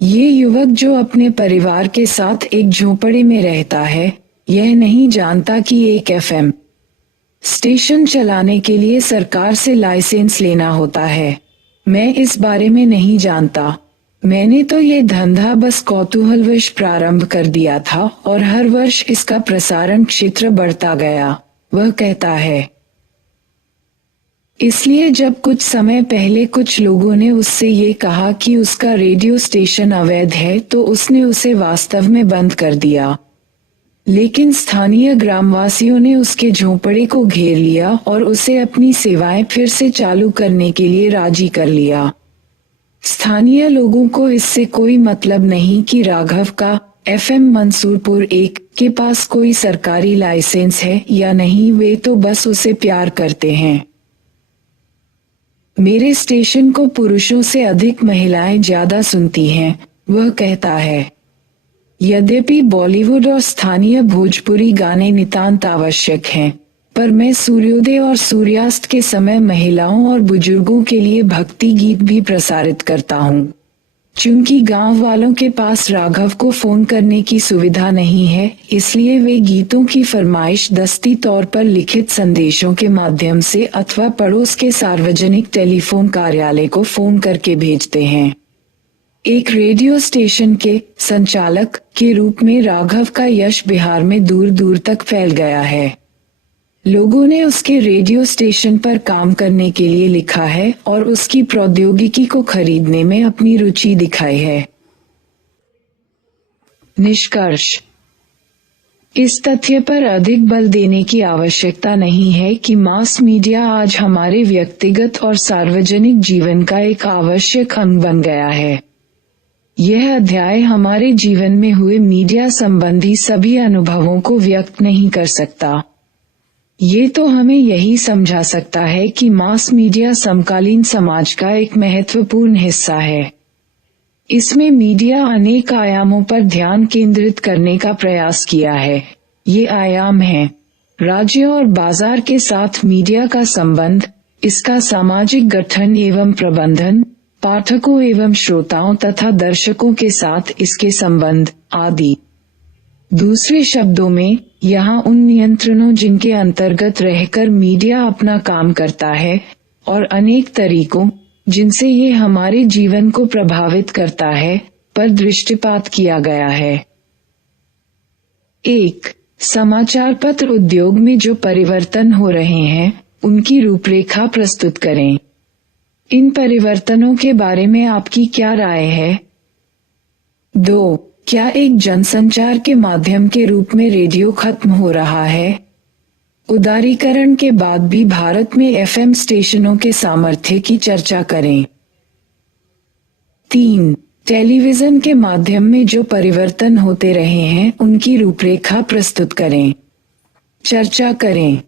ये युवक जो अपने परिवार के साथ एक झोंपड़े में रहता है, यह नहीं जानता कि एक एफएम स्टेशन चलाने के लिए सरकार से लाइसेंस लेना होता है। मैं इस बारे में नहीं जानता। मैंने तो ये धंधा बस कौतूहलवश प्रारंभ कर दिया था और हर वर्ष इसका प्रसारण क्षेत्र बढ़ता गया, वह कहता है। इसलिए जब कुछ समय पहले कुछ लोगों ने उससे ये कहा कि उसका रेडियो स्टेशन अवैध है तो उसने उसे वास्तव में बंद कर दिया। लेकिन स्थानीय ग्रामवासियों ने उसके झोंपड़े को घेर लिया और उसे अपनी सेवाएं फिर से चालू करने के लिए राजी कर लिया। स्थानीय लोगों को इससे कोई मतलब नहीं कि राघव का एफएम मंसूरपुर 1 के पास कोई सरकारी लाइसेंस है या नहीं, वे तो बस उसे प्यार करते हैं। मेरे स्टेशन को पुरुषों से अधिक महिलाएं ज्यादा सुनती हैं, वह कहता है। यद्यपि बॉलीवुड और स्थानीय भोजपुरी गाने नितांत आवश्यक हैं, पर मैं सूर्योदय और सूर्यास्त के समय महिलाओं और बुजुर्गों के लिए भक्ति गीत भी प्रसारित करता हूँ। चूंकि गांव वालों के पास राघव को फोन करने की सुविधा नहीं है, इसलिए वे गीतों की फरमाइश दस्ती तौर पर लिखित संदेशों के माध्यम से अथवा पड़ोस के सार्वजनिक टेलीफोन कार्यालय को फोन करके भेजते हैं। एक रेडियो स्टेशन के संचालक के रूप में राघव का यश बिहार में दूर दूर तक फैल गया है। लोगों ने उसके रेडियो स्टेशन पर काम करने के लिए लिखा है और उसकी प्रौद्योगिकी को खरीदने में अपनी रुचि दिखाई है। निष्कर्ष: इस तथ्य पर अधिक बल देने की आवश्यकता नहीं है कि मास मीडिया आज हमारे व्यक्तिगत और सार्वजनिक जीवन का एक आवश्यक अंग बन गया है। यह अध्याय हमारे जीवन में हुए मीडिया संबंधी सभी अनुभवों को व्यक्त नहीं कर सकता। ये तो हमें यही समझा सकता है कि मास मीडिया समकालीन समाज का एक महत्वपूर्ण हिस्सा है। इसमें मीडिया अनेक आयामों पर ध्यान केंद्रित करने का प्रयास किया है। ये आयाम हैं: राज्य और बाजार के साथ मीडिया का संबंध, इसका सामाजिक गठन एवं प्रबंधन, पाठकों एवं श्रोताओं तथा दर्शकों के साथ इसके संबंध आदि। दूसरे शब्दों में, यहाँ उन नियंत्रणों जिनके अंतर्गत रहकर मीडिया अपना काम करता है और अनेक तरीकों जिनसे ये हमारे जीवन को प्रभावित करता है, पर दृष्टिपात किया गया है। 1. समाचार पत्र उद्योग में जो परिवर्तन हो रहे हैं, उनकी रूपरेखा प्रस्तुत करें। इन परिवर्तनों के बारे में आपकी क्या राय है? 2. क्या एक जनसंचार के माध्यम के रूप में रेडियो खत्म हो रहा है? उदारीकरण के बाद भी भारत में एफएम स्टेशनों के सामर्थ्य की चर्चा करें। 3. टेलीविजन के माध्यम में जो परिवर्तन होते रहे हैं, उनकी रूपरेखा प्रस्तुत करें। चर्चा करें।